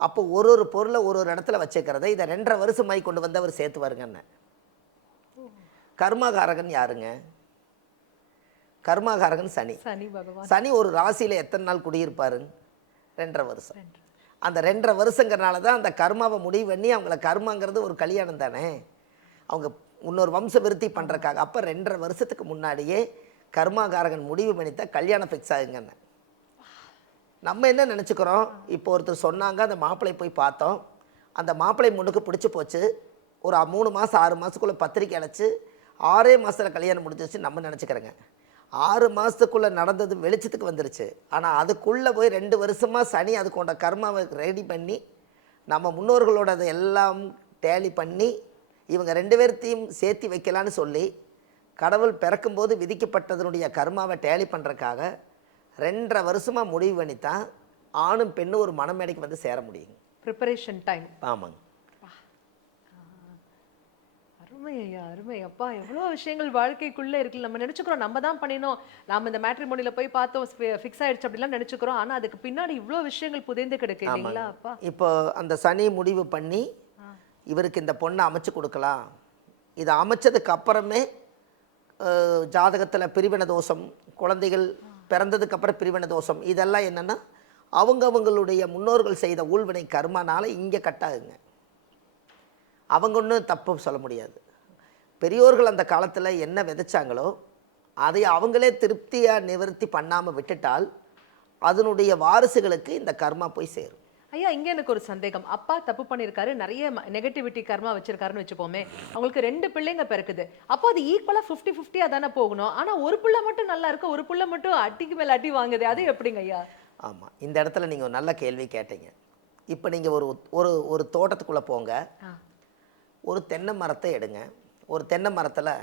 அப்போ ஒரு பொருளை ஒரு இடத்துல வச்சுக்கிறத இதை 2.5 வருஷமாய் கொண்டு வந்து அவர் சேர்த்து வருங்கண்ணே. கர்மாகாரகன் யாருங்க? கர்மாகாரகன் சனி. சனி ஒரு ராசியில் எத்தனை நாள் குடியிருப்பாருங்க? 2.5 வருஷம். அந்த 2.5 வருஷங்கிறனால தான் அந்த கர்மாவை முடிவு பண்ணி அவங்கள, கர்மாங்கிறது ஒரு கல்யாணம் தானே, அவங்க இன்னொரு வம்ச விருத்தி பண்ணுறக்காக. அப்போ 2.5 வருஷத்துக்கு முன்னாடியே கர்மாகாரகன் முடிவு பண்ணித்தான் கல்யாணம் ஃபிக்ஸ் ஆகுங்கண்ணே. நம்ம என்ன நினச்சிக்கிறோம், இப்போ ஒருத்தர் சொன்னாங்க, அந்த மாப்பிள்ளை போய் பார்த்தோம், அந்த மாப்பிள்ளை முன்னுக்கு பிடிச்சி போச்சு, ஒரு 3 மாதம் 6 மாதத்துக்குள்ளே பத்திரிக்கை அடைச்சி 6 மாதத்தில் கல்யாணம் முடிஞ்சிச்சு நம்ம நினச்சிக்கிறோங்க. 6 மாதத்துக்குள்ளே நடந்தது வெளிச்சத்துக்கு வந்துருச்சு. ஆனால் அதுக்குள்ளே போய் 2 வருஷமாக சனி அதுக்கோட கர்மாவை ரெடி பண்ணி நம்ம முன்னோர்களோட எல்லாம் டேலி பண்ணி இவங்க 2 பேர்த்தையும் சேர்த்து வைக்கலான்னு சொல்லி கடவுள் பிறக்கும்போது விதிக்கப்பட்டதனுடைய கர்மாவை டேலி பண்ணுறக்காக 2.5 வருஷமாக முடிவு பண்ணித்தான் ஆணும் பெண்ணும் ஒரு மணமேடைக்கு வந்து சேர முடியுங்க. Preparation time. ஆமாங்க. அருமை ஐயா, அருமை. அப்பா எவ்வளோ விஷயங்கள் வாழ்க்கைக்குள்ளே இருக்குல்ல. நம்ம நினச்சிக்கிறோம் நம்ம தான் பண்ணினோம், நாம் இந்த மேட்ரிமோனியில் போய் பார்த்தோம் ஃபிக்ஸ் ஆயிடுச்சு அப்படிலாம் நினச்சிக்கிறோம். ஆனால் அதுக்கு பின்னாடி இவ்வளோ விஷயங்கள் புதைந்து கிடக்கு இல்லைங்களா அப்பா? இப்போ அந்த சனி முடிவு பண்ணி இவருக்கு இந்த பொண்ணை அமைச்சு கொடுக்கலாம். இதை அமைச்சதுக்கு அப்புறமே ஜாதகத்தில் பிரிவின தோஷம், குழந்தைகள் பிறந்ததுக்கு அப்புறம் பிரிவின தோஷம், இதெல்லாம் என்னென்னா அவங்களுடைய முன்னோர்கள் செய்த ஊழ்வினை கர்மானால இங்கே கட்டாகுங்க. அவங்க ஒன்றும் தப்பு சொல்ல முடியாது. பெரியோர்கள் அந்த காலத்தில் என்ன விதைச்சாங்களோ அதை அவங்களே திருப்தியாக நிவர்த்தி பண்ணாமல் விட்டுட்டால் அதனுடைய வாரிசுகளுக்கு இந்த கர்மா போய் சேரும். ஐயா, இங்க எனக்கு ஒரு சந்தேகம். அப்பா தப்பு பண்ணியிருக்காரு, நிறைய நெகட்டிவிட்டி கர்மா வச்சிருக்காருன்னு வச்சுப்போமே, அவங்களுக்கு 2 பிள்ளைங்க பிறக்குது. அப்போ அது ஈக்குவலா 50-50 தானே போகணும். ஆனா ஒரு புள்ள மட்டும் நல்லா இருக்கு, ஒரு புள்ள மட்டும் அடிக்கு மேல அடி வாங்குது. அது எப்படிங்க ஐயா? ஆமாம், இந்த இடத்துல நீங்கள் ஒரு நல்ல கேள்வி கேட்டீங்க. இப்போ நீங்கள் ஒரு ஒரு ஒரு தோட்டத்துக்குள்ளே போங்க, ஒரு தென்னை மரத்தை எடுங்க. ஒரு தென்னை மரத்தில்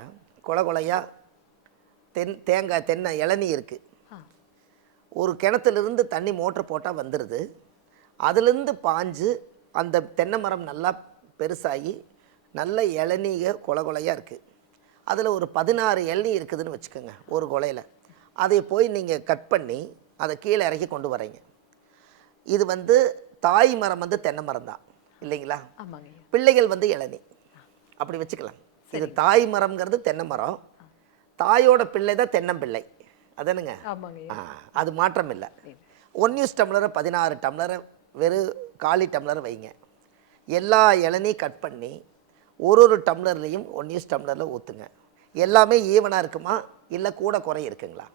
கொலையாக தேங்காய் தென்னை இளநீ இருக்குது. ஒரு கிணத்துலேருந்து தண்ணி மோட்ரு போட்டால் வந்துடுது. அதுலேருந்து பாஞ்சு அந்த தென்னை மரம் நல்லா பெருசாகி நல்ல இளநீக கொலையாக இருக்குது. அதில் ஒரு 16 இளநீ இருக்குதுன்னு வச்சுக்கோங்க ஒரு கொலையில். அதை போய் நீங்கள் கட் பண்ணி அதை கீழே இறக்கி கொண்டு வரீங்க. இது தாய் மரம் தென்னை மரம் தான் இல்லைங்களா? பிள்ளைகள் இளநீ, அப்படி வச்சுக்கலாம். இது தாய் மரம்ங்கிறது தென்னை மரம், தாயோட பிள்ளை தான் தென்னம்பிள்ளை. அதானுங்க? அது மாற்றம் இல்லை. 1 யூஸ் டம்ளரை 16 டம்ளரை வெறும் காலி டம்ளரை வைங்க. எல்லா இளநீயும் கட் பண்ணி ஒரு டம்ளர்லேயும் 1 யூஸ் டம்ளரில் ஊற்றுங்க. எல்லாமே ஈவனாக இருக்குமா இல்லை கூட குறைய இருக்குங்களா?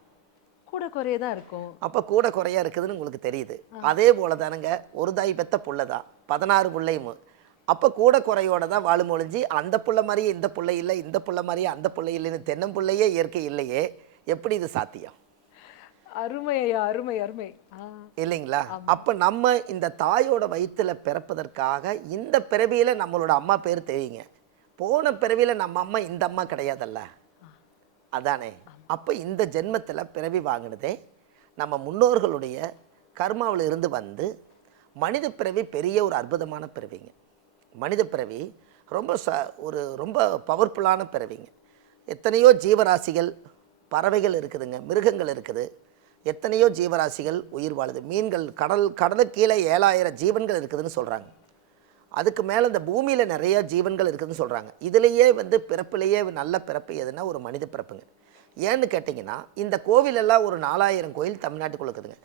கூட குறைய தான் இருக்கும். அப்போ கூட குறையா இருக்குதுன்னு உங்களுக்கு தெரியுது. அதே போல தானுங்க ஒரு தாய் பெத்த புள்ள தான் 16 பிள்ளையும். அப்போ கூட குறையோட தான் வாழும் ஒழிஞ்சு அந்த புள்ள மாதிரியே இந்த பிள்ளை இல்லை, இந்த புள்ள மாதிரியே அந்த பிள்ளை இல்லைன்னு தென்னம்பிள்ளையே இயற்கை இல்லையே, எப்படி இது சாத்தியம்? அருமை ஐயா, அருமை அருமை இல்லைங்களா? அப்போ நம்ம இந்த தாயோட வயிற்றுல பிறப்பதற்காக இந்த பிறவியில் நம்மளோட அம்மா பேர் தெரியுங்க. போன பிறவியில் நம்ம அம்மா இந்த அம்மா கிடையாதல்ல, அதானே? அப்போ இந்த ஜென்மத்தில் பிறவி வாங்கினதே நம்ம முன்னோர்களுடைய கர்மாவில் இருந்து மனித பிறவி பெரிய ஒரு அற்புதமான பிறவிங்க. மனித பிறவி ரொம்ப பவர்ஃபுல்லான பிறவிங்க. எத்தனையோ ஜீவராசிகள், பறவைகள் இருக்குதுங்க, மிருகங்கள் இருக்குது, எத்தனையோ ஜீவராசிகள் உயிர் வாழுது. மீன்கள், கடலுக்கு கீழே 7000 ஜீவன்கள் இருக்குதுன்னு சொல்கிறாங்க. அதுக்கு மேலே இந்த பூமியில் நிறைய ஜீவன்கள் இருக்குதுன்னு சொல்கிறாங்க. இதுலேயே பிறப்பிலேயே நல்ல பிறப்பு எதுனா ஒரு மனித பிறப்புங்க. ஏன்னு கேட்டிங்கன்னா, இந்த கோவிலெல்லாம் ஒரு 4000 கோயில் தமிழ்நாட்டுக்குள்ள இருக்குதுங்க.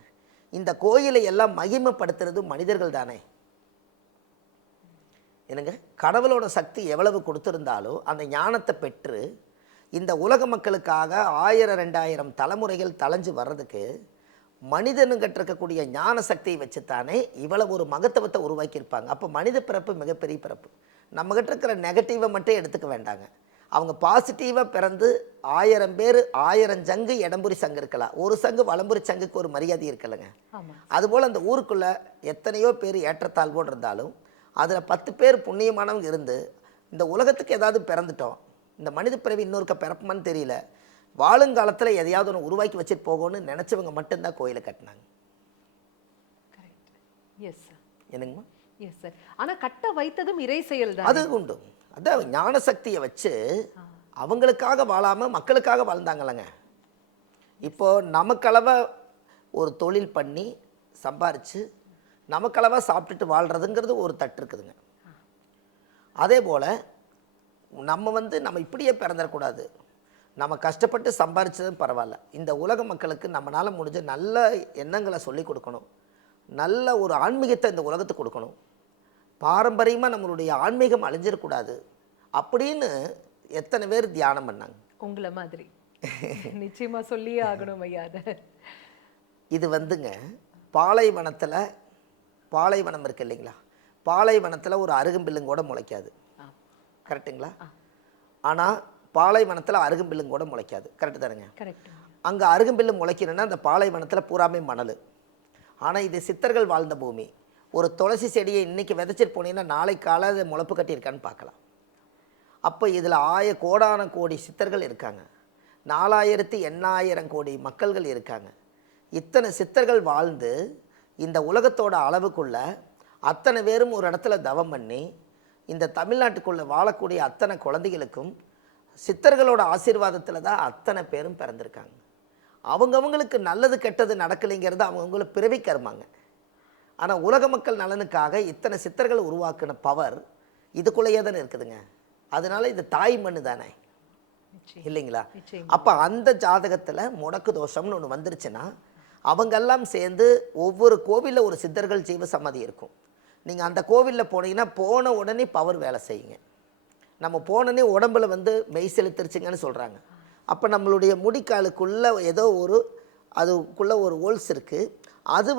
இந்த கோயிலை எல்லாம் மகிமைப்படுத்துறது மனிதர்கள் தானே. என்னங்க, கடவுளோட சக்தி எவ்வளவு கொடுத்துருந்தாலும் அந்த ஞானத்தை பெற்று இந்த உலக மக்களுக்காக 1000-2000 தலைமுறைகள் தலைஞ்சு வர்றதுக்கு மனிதனுங்கிட்ட இருக்கக்கூடிய ஞான சக்தியை வச்சுத்தானே இவ்வளவு ஒரு மகத்துவத்தை உருவாக்கியிருப்பாங்க. அப்போ மனித பிறப்பு மிகப்பெரிய பிறப்பு. நம்மகிட்ட இருக்கிற நெகட்டிவை மட்டும் எடுத்துக்க வேண்டாங்க. அவங்க பாசிட்டிவாக பிறந்து 1000 பேர் 1000 சங்கு இடம்புரி சங்கு இருக்கலாம், ஒரு சங்கு வலம்புரி சங்குக்கு ஒரு மரியாதை இருக்கலைங்க. அதுபோல் அந்த ஊருக்குள்ளே எத்தனையோ பேர் ஏற்றத்தாழ்வோடு இருந்தாலும் அதில் 10 பேர் புண்ணியமானவங்க இருந்து இந்த உலகத்துக்கு ஏதாவது பிறந்துட்டோம், இந்த மனித பிறவி இன்னொருக்க பிறப்புமான்னு தெரியல, வாழுங்காலத்தில் எதையாவது ஒன்று உருவாக்கி வச்சுட்டு போகணும்னு நினச்சவங்க மட்டும்தான் கோயிலை கட்டினாங்க. என்னங்கம்மா? Yes sir. ஆனால் கட்ட வைத்ததும் இறை செயல் தான். அது உண்டு. அதான் ஞான சக்தியை வச்சு அவங்களுக்காக வாழாமல் மக்களுக்காக வாழ்ந்தாங்களங்க. இப்போது நமக்களவாக ஒரு தொழில் பண்ணி சம்பாரித்து நமக்களவாக சாப்பிட்டுட்டு வாழ்கிறதுங்கிறது ஒரு தட்டு இருக்குதுங்க. அதே போல் நம்ம நம்ம இப்படியே பிறந்துடக்கூடாது. நம்ம கஷ்டப்பட்டு சம்பாரிச்சதும் பரவாயில்ல, இந்த உலக மக்களுக்கு நம்மளால் முடிஞ்ச நல்ல எண்ணங்களை சொல்லி கொடுக்கணும், நல்ல ஒரு ஆன்மீகத்தை இந்த உலகத்துக்கு கொடுக்கணும், பாரம்பரியமாக நம்மளுடைய ஆன்மீகம் அழிஞ்சிடக்கூடாது அப்படின்னு எத்தனை பேர் தியானம் பண்ணாங்க உங்களை மாதிரி. நிச்சயமாக சொல்லியே ஆகணும் ஐயா. இது பாலைவனம் இருக்கு இல்லைங்களா, பாலைவனத்தில் ஒரு அருகம்பில்லுங்க கூட முளைக்காது, கரெக்டுங்களா? ஆனால் பாலைவனத்தில் அருகம்பில்லுங்க கூட முளைக்காது, கரெக்டு தானுங்க? அங்கே அருகம்பில்லு முளைக்கணும்னா அந்த பாலைவனத்தில் பூராமே மணல். ஆனால் இது சித்தர்கள் வாழ்ந்த பூமி. ஒரு துளசி செடியை இன்றைக்கி விதைச்சிட்டு போனீங்கன்னா நாளைக்கு காலை அது முளைப்பு கட்டியிருக்கான்னு பார்க்கலாம். அப்போ இதில் கோடான கோடி சித்தர்கள் இருக்காங்க. 4000 கோடி மக்கள்கள் இருக்காங்க. இத்தனை சித்தர்கள் வாழ்ந்து இந்த உலகத்தோட அளவுக்குள்ள அத்தனை பேரும் ஒரு இடத்துல தவம் பண்ணி இந்த தமிழ்நாட்டுக்குள்ளே வாழக்கூடிய அத்தனை குழந்தைகளுக்கும் சித்தர்களோட ஆசீர்வாதத்தில் தான் அத்தனை பேரும் பிறந்திருக்காங்க. அவங்கவுங்களுக்கு நல்லது கெட்டது நடக்கலைங்கிறது அவங்கவுங்கள பிறவி கர்மாங்க. ஆனால் உலக மக்கள் நலனுக்காக இத்தனை சித்தர்கள் உருவாக்கின பவர் இதுக்குள்ளேயே தானே இருக்குதுங்க. அதனால இது தாய் மண்ணு தானே இல்லைங்களா? அப்போ அந்த ஜாதகத்தில் முடக்கு தோஷம்னு ஒன்று வந்துருச்சுன்னா அவங்கெல்லாம் சேர்ந்து ஒவ்வொரு கோவிலில் ஒரு சித்தர்கள் ஜீவ சமாதி இருக்கும். நீங்கள் அந்த கோவிலில் போனீங்கன்னா போன உடனே பவர் வேலை செய்யுங்க. நம்ம போனோடனே உடம்புல மெய் செலுத்திருச்சுங்கன்னு சொல்கிறாங்க. அப்போ நம்மளுடைய முடிக்காலுக்குள்ளே ஏதோ அதுக்குள்ளே ஒரு ஹோல்ஸ் இருக்குது. அது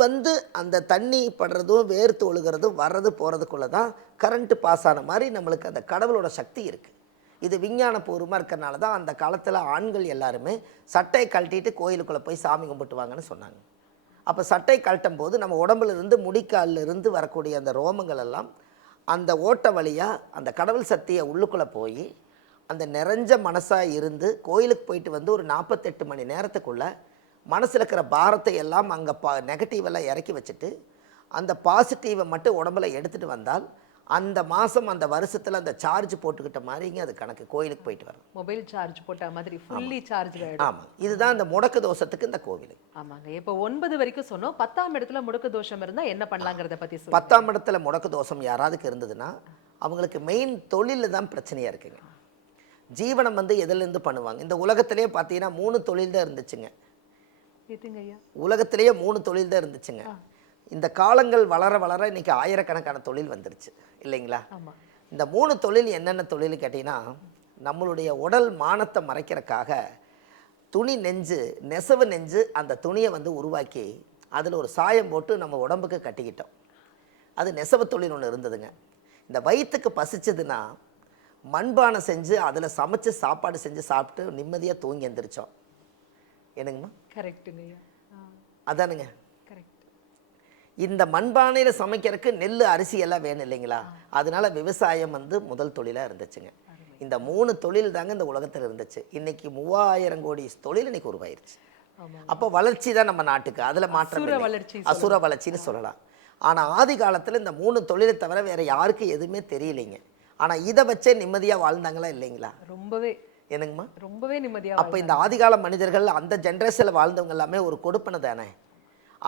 அந்த தண்ணி படுறதும் வேர்த்து ஒழுகிறதும் வர்றது போகிறதுக்குள்ளே தான் கரண்ட்டு பாஸ் ஆன மாதிரி நம்மளுக்கு அந்த கடவுளோட சக்தி இருக்குது. இது விஞ்ஞானபூர்வமாக இருக்கிறனால தான் அந்த காலத்தில் ஆண்கள் எல்லாருமே சட்டையை கழட்டிட்டு கோயிலுக்குள்ளே போய் சாமி கும்பிட்டுவாங்கன்னு சொன்னாங்க. அப்போ சட்டை கழட்டும் போது நம்ம உடம்புலேருந்து முடிக்காலிலிருந்து வரக்கூடிய அந்த ரோமங்கள் எல்லாம் அந்த ஓட்ட வழியாக அந்த கடவுள் சக்தியை உள்ளுக்குள்ளே போய் அந்த நிறைஞ்ச மனசாக இருந்து கோயிலுக்கு போயிட்டு ஒரு 48 மணி நேரத்துக்குள்ளே மனசில் இருக்கிற பாரத்தை எல்லாம் அங்கே நெகட்டிவெல்லாம் இறக்கி வச்சுட்டு அந்த பாசிட்டிவை மட்டும் உடம்புல எடுத்துகிட்டு வந்தால் அந்த மாதம் அந்த வருஷத்தில் அந்த சார்ஜ் போட்டுக்கிட்ட மாதிரிங்க அது கணக்கு. கோயிலுக்கு போயிட்டு வரும் மொபைல் சார்ஜ் போட்ட மாதிரி ஃபுல்லி சார்ஜ். ஆமாம், இதுதான் இந்த முடக்கு தோஷத்துக்கு இந்த கோவில். ஆமாங்க. இப்போ 9 வரைக்கும் சொன்னோம். 10ஆம் இடத்துல முடக்கு தோஷம் இருந்தால் என்ன பண்ணலாங்கிறத பற்றி சொல்லுங்க. 10ஆம் இடத்துல முடக்கு தோஷம் யாராவதுக்கு இருந்ததுன்னா அவங்களுக்கு மெயின் தொழிலில் தான் பிரச்சனையாக இருக்குங்க. ஜீவனம் எதுலேருந்து பண்ணுவாங்க. இந்த உலகத்திலேயே பார்த்தீங்கன்னா 3 தொழில் தான் இருந்துச்சுங்க. உலகத்திலேயே 3 தொழில் தான் இருந்துச்சுங்க. இந்த காலங்கள் வளர வளர இன்னைக்கு ஆயிரக்கணக்கான தொழில் வந்துருச்சு இல்லைங்களா? இந்த 3 தொழில் என்னென்ன தொழில் கேட்டிங்கன்னா, நம்மளுடைய உடல் மானத்தை மறைக்கிறதுக்காக துணி நெசவு நெஞ்சு அந்த துணியை உருவாக்கி அதில் ஒரு சாயம் போட்டு நம்ம உடம்புக்கு கட்டிக்கிட்டோம். அது நெசவு தொழில் ஒன்று இருந்ததுங்க. இந்த வயிற்றுக்கு பசிச்சதுன்னா மண்பானை செஞ்சு அதில் சமைச்சு சாப்பாடு செஞ்சு சாப்பிட்டு நிம்மதியாக தூங்கி எந்திரிச்சோம். என்னங்கம்மா? கரெக்டுங்க. அதானுங்க. இந்த மண்பானையில் சமைக்கிறதுக்கு நெல் அரிசி எல்லாம் வேணும் இல்லைங்களா? அதனால விவசாயம் முதல் தொழிலாக இருந்துச்சுங்க. இந்த 3 தொழில் தாங்க இந்த உலகத்தில் இருந்துச்சு. இன்னைக்கு 3000 கோடி தொழில் இன்னைக்கு உருவாயிருச்சு. அப்போ வளர்ச்சி தான் நம்ம நாட்டுக்கு. அதில் மாற்றம் அசுர வளர்ச்சின்னு சொல்லலாம். ஆனால் ஆதி காலத்தில் இந்த 3 தொழிலை தவிர வேற யாருக்கும் எதுவுமே தெரியலைங்க. ஆனால் இதை வச்சே நிம்மதியாக வாழ்ந்தாங்களா இல்லைங்களா? ரொம்பவே. என்னங்கம்மா? ரொம்பவே நிம்மதியாக. அப்போ இந்த ஆதிகால மனிதர்கள் அந்த ஜென்ரேஷனில் வாழ்ந்தவங்க எல்லாமே ஒரு கொடுப்பனை தானே.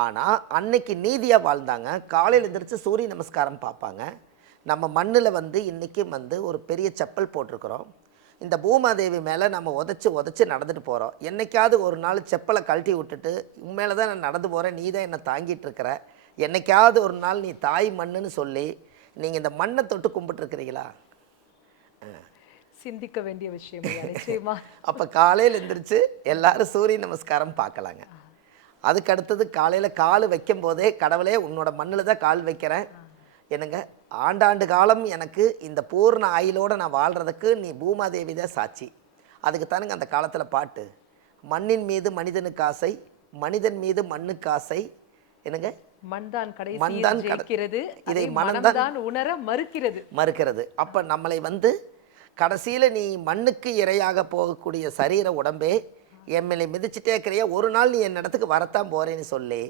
ஆனால் அன்னைக்கு நீதியாக வாழ்ந்தாங்க. காலையில் எந்திரிச்சு சூரிய நமஸ்காரம் பார்ப்பாங்க. நம்ம மண்ணில் இன்றைக்கி ஒரு பெரிய செப்பல் போட்டிருக்கிறோம். இந்த பூமாதேவி மேலே நம்ம உதச்சி நடந்துட்டு போகிறோம். என்றைக்காவது ஒரு நாள் செப்பலை கழட்டி விட்டுட்டு உண்மையில தான் நான் நடந்து போகிறேன், நீ தான் என்னை தாங்கிட்டு இருக்கிற, என்றைக்காவது ஒரு நாள் நீ தாய் மண்ணுன்னு சொல்லி நீங்கள் இந்த மண்ணை தொட்டு கும்பிட்டுருக்கிறீங்களா? சிந்திக்க வேண்டிய விஷயம் நிச்சயமா. அப்போ காலையில் எந்திரிச்சு எல்லாரும் சூரிய நமஸ்காரம் பார்க்கலாங்க. அதுக்கு அடுத்தது காலையில் கால் வைக்கும் போதே கடவுளே உன்னோட மண்ணில் தான் கால் வைக்கிறேன், என்னங்க ஆண்டாண்டு காலம் எனக்கு இந்த பூர்ண ஆயிலோடு நான் வாழ்கிறதுக்கு நீ பூமாதேவி தான் சாட்சி. அதுக்கு தானுங்க அந்த காலத்தில் பாட்டு, மண்ணின் மீது மனிதனுக்கு ஆசை, மனிதன் மீது மண்ணுக்கு ஆசை, என்னங்க மண்தான் கடைசியில் இதை மனம்தான் உணர மறுக்கிறது. அப்போ நம்மளை கடைசியில் நீ மண்ணுக்கு இரையாக போகக்கூடிய சரீர உடம்பே எம்எல்ஏ மிதிச்சுட்டே இருக்கிறையா, ஒரு நாள் நீ என் இடத்துக்கு வரத்தான் போகிறேன்னு சொல்லி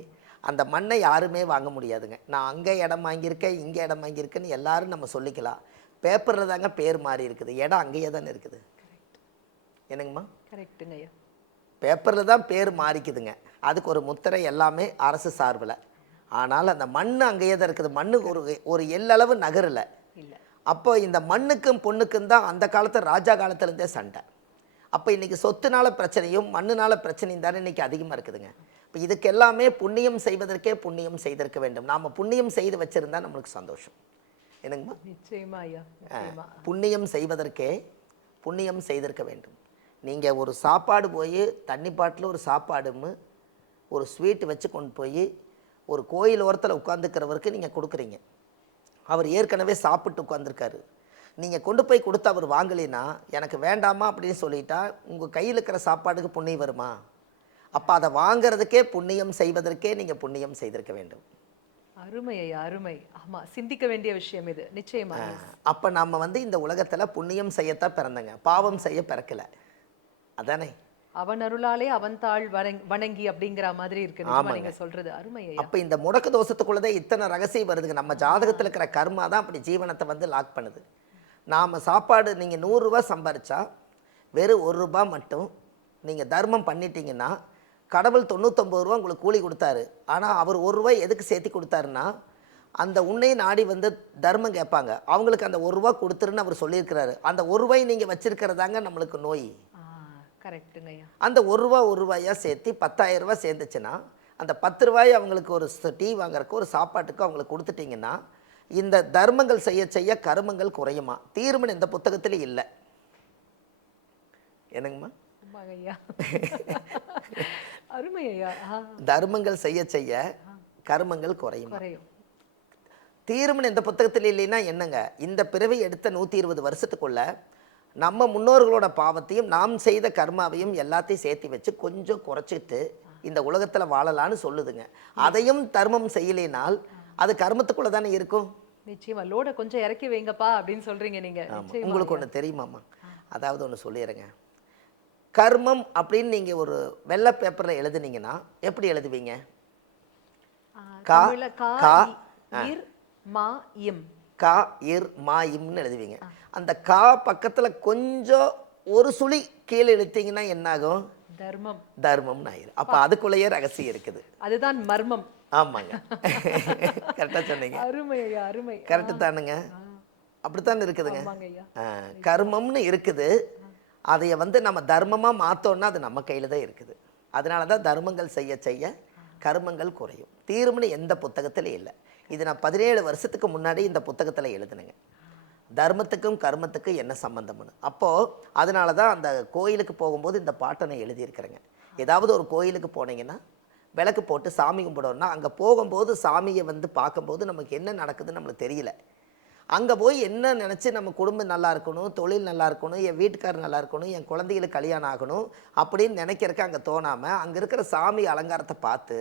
அந்த மண்ணை யாருமே வாங்க முடியாதுங்க. நான் அங்கே இடம் வாங்கியிருக்கேன், இங்கே இடம் வாங்கியிருக்கேன்னு எல்லாரும் நம்ம சொல்லிக்கலாம். பேப்பரில் தாங்க பேர் மாறி இருக்குது, இடம் அங்கேயே தானே இருக்குது. என்னங்கம்மா? கரெக்டுங்க ஐயா. பேப்பரில் தான் பேர் மாறிக்குதுங்க. அதுக்கு ஒரு முத்திரை எல்லாமே அரசு சார்பில். ஆனால் அந்த மண் அங்கேயே தான் இருக்குது. மண்ணுக்கு ஒரு எல்லளவு நகரில் இல்லை. அப்போ இந்த மண்ணுக்கும் பொண்ணுக்கும் தான் அந்த காலத்தில் ராஜா காலத்துலேருந்தே சண்டை. அப்போ இன்றைக்கி சொத்துனால பிரச்சனையும் மண்ணுனால பிரச்சனையும் தானே இன்றைக்கி அதிகமாக இருக்குதுங்க. இப்போ இதுக்கு எல்லாமே புண்ணியம் செய்வதற்கே புண்ணியம் செய்திருக்க வேண்டும். நாம் புண்ணியம் செய்து வச்சுருந்தா நம்மளுக்கு சந்தோஷம். என்னங்கம்மா? நிச்சயமா ஐயா. புண்ணியம் செய்வதற்கே புண்ணியம் செய்திருக்க வேண்டும். நீங்கள் ஒரு சாப்பாடு போய் தண்ணி பாட்டில் ஒரு சாப்பாடுன்னு ஒரு ஸ்வீட் வச்சு கொண்டு போய் ஒரு கோயில் ஓரத்தில் உட்காந்துக்கிறவருக்கு நீங்கள் கொடுக்குறீங்க. அவர் ஏற்கனவே சாப்பிட்டு உட்காந்துருக்காரு. நீங்கள் கொண்டு போய் கொடுத்து அவர் வாங்கலினா எனக்கு வேண்டாமா அப்படின்னு சொல்லிட்டா உங்கள் கையில் இருக்கிற சாப்பாடுக்கு புண்ணியம் வருமா? அப்போ அதை வாங்கிறதுக்கே புண்ணியம் செய்வதற்கே நீங்கள் புண்ணியம் செய்திருக்க வேண்டும். அருமை ஐயா, அருமை. ஆமா, சிந்திக்க வேண்டிய விஷயம் இது, நிச்சயமா. அப்போ நம்ம வந்து இந்த உலகத்தில் புண்ணியம் செய்யத்தான் பிறந்தங்க, பாவம் செய்ய பிறக்கல. அதானே? அவன் அருளாலே அவன் தாழ் வணங்கி அப்படிங்கிற மாதிரி இருக்கு. நிஜமா நீங்க சொல்றது அருமை ஐயா. அப்போ இந்த முடக்கு தோஷத்துக்குள்ளதே இத்தனை ரகசியம் வருதுங்க. நம்ம ஜாதகத்தில் இருக்கிற கர்மா தான் அப்படி ஜீவனத்தை வந்து லாக் பண்ணுது. நாம் சாப்பாடு நீங்கள் 100 ரூபா சம்பாரிச்சா வெறும் 1 ரூபா மட்டும் நீங்கள் தர்மம் பண்ணிட்டீங்கன்னா கடவுள் 99 ரூபா உங்களுக்கு கூலி கொடுத்தாரு. ஆனால் அவர் 1 ரூபாய் எதுக்கு சேர்த்து கொடுத்தாருன்னா, அந்த உன்னை நாடி வந்து தர்மம் கேட்பாங்க, அவங்களுக்கு அந்த 1 ரூபா கொடுத்துருன்னு அவர் சொல்லியிருக்கிறாரு. அந்த 1 ரூபாய் நீங்கள் வச்சிருக்கிறதாங்க நம்மளுக்கு நோய். கரெக்டுங்க ஐயா. அந்த 1 ரூபாயா சேர்த்து 10,000 ரூபாய் சேர்ந்துச்சுன்னா, அந்த 10 ரூபாய் அவங்களுக்கு ஒரு டீ வாங்குறதுக்கு ஒரு சாப்பாட்டுக்கு அவங்களுக்கு கொடுத்துட்டிங்கன்னா, இந்த தர்மங்கள் செய்ய செய்ய கருமங்கள் குறையுமா? தீர்வுன்னு இந்த புத்தகத்திலே இல்லை. என்னங்கம்மா? ஐயா அருமை ஐயா. தர்மங்கள் செய்ய செய்ய கர்மங்கள் குறையும். தீர்வுன்னு இந்த புத்தகத்தில் இல்லைன்னா என்னங்க? இந்த பிறவி எடுத்த 120 வருஷத்துக்குள்ள நம்ம முன்னோர்களோட பாவத்தையும் நாம் செய்த கர்மாவையும் எல்லாத்தையும் சேர்த்து வச்சு கொஞ்சம் குறைச்சிட்டு இந்த உலகத்தில் வாழலான்னு சொல்லுதுங்க. அதையும் தர்மம் செய்யலைனால் அது கர்மத்துக்குள்ள தானே இருக்கும். நிச்சயமா லோட கொஞ்சம் இறக்கி வைங்கப்பா அப்படின்னு சொல்றீங்க நீங்க. உங்களுக்கு ஒன்று தெரியுமாம்மா? அதாவது ஒன்று சொல்லிடுறேங்க. கர்மம் அப்படின்னு நீங்கள் ஒரு வெள்ளை பேப்பரில் எழுதுனீங்கன்னா எப்படி எழுதுவீங்க? கா கா இர் மா இம், கா இர் மா இம்னு எழுதுவீங்க. அந்த கா பக்கத்தில் கொஞ்சம் ஒரு சுழி கீழே இழுத்தீங்கன்னா என்னாகும்? தர்மம். தர்மம்னு ஆயிரும். அப்போ அதுக்குள்ளேயே ரகசியம் இருக்குது. அதுதான் மர்மம். ஆமாங்க, கரெக்டாக சொன்னீங்க. அருமை ஐயா, அருமை. கரெக்டு தானுங்க? அப்படித்தான் இருக்குதுங்க. கர்மம்னு இருக்குது, அதைய வந்து நம்ம தர்மமாக மாற்றோன்னா அது நம்ம கையில் தான் இருக்குது. அதனால தான் தர்மங்கள் செய்ய செய்ய கர்மங்கள் குறையும். தீர்வுன்னு எந்த புத்தகத்திலும் இல்லை. இது நான் 17 வருஷத்துக்கு முன்னாடி இந்த புத்தகத்தில் எழுதுனேங்க, தர்மத்துக்கும் கர்மத்துக்கும் என்ன சம்பந்தம்னு. அப்போது அதனால தான் அந்த கோயிலுக்கு போகும்போது இந்த பாட்டை நான் எழுதியிருக்கிறேங்க. ஏதாவது ஒரு கோயிலுக்கு போனீங்கன்னா விளக்கு போட்டு சாமி கும்பிடணும்னா அங்கே போகும்போது சாமியை வந்து பார்க்கும்போது நமக்கு என்ன நடக்குதுன்னு நம்மளுக்கு தெரியல. அங்கே போய் என்ன நினச்சி நம்ம குடும்பம் நல்லா இருக்கணும், தொழில் நல்லா இருக்கணும், என் வீட்டுக்காரர் நல்லா இருக்கணும், என் குழந்தைகளுக்கு கல்யாணம் ஆகணும் அப்படின்னு நினைக்கிறக்கு அங்கே தோணாமல் அங்கே இருக்கிற சாமி அலங்காரத்தை பார்த்து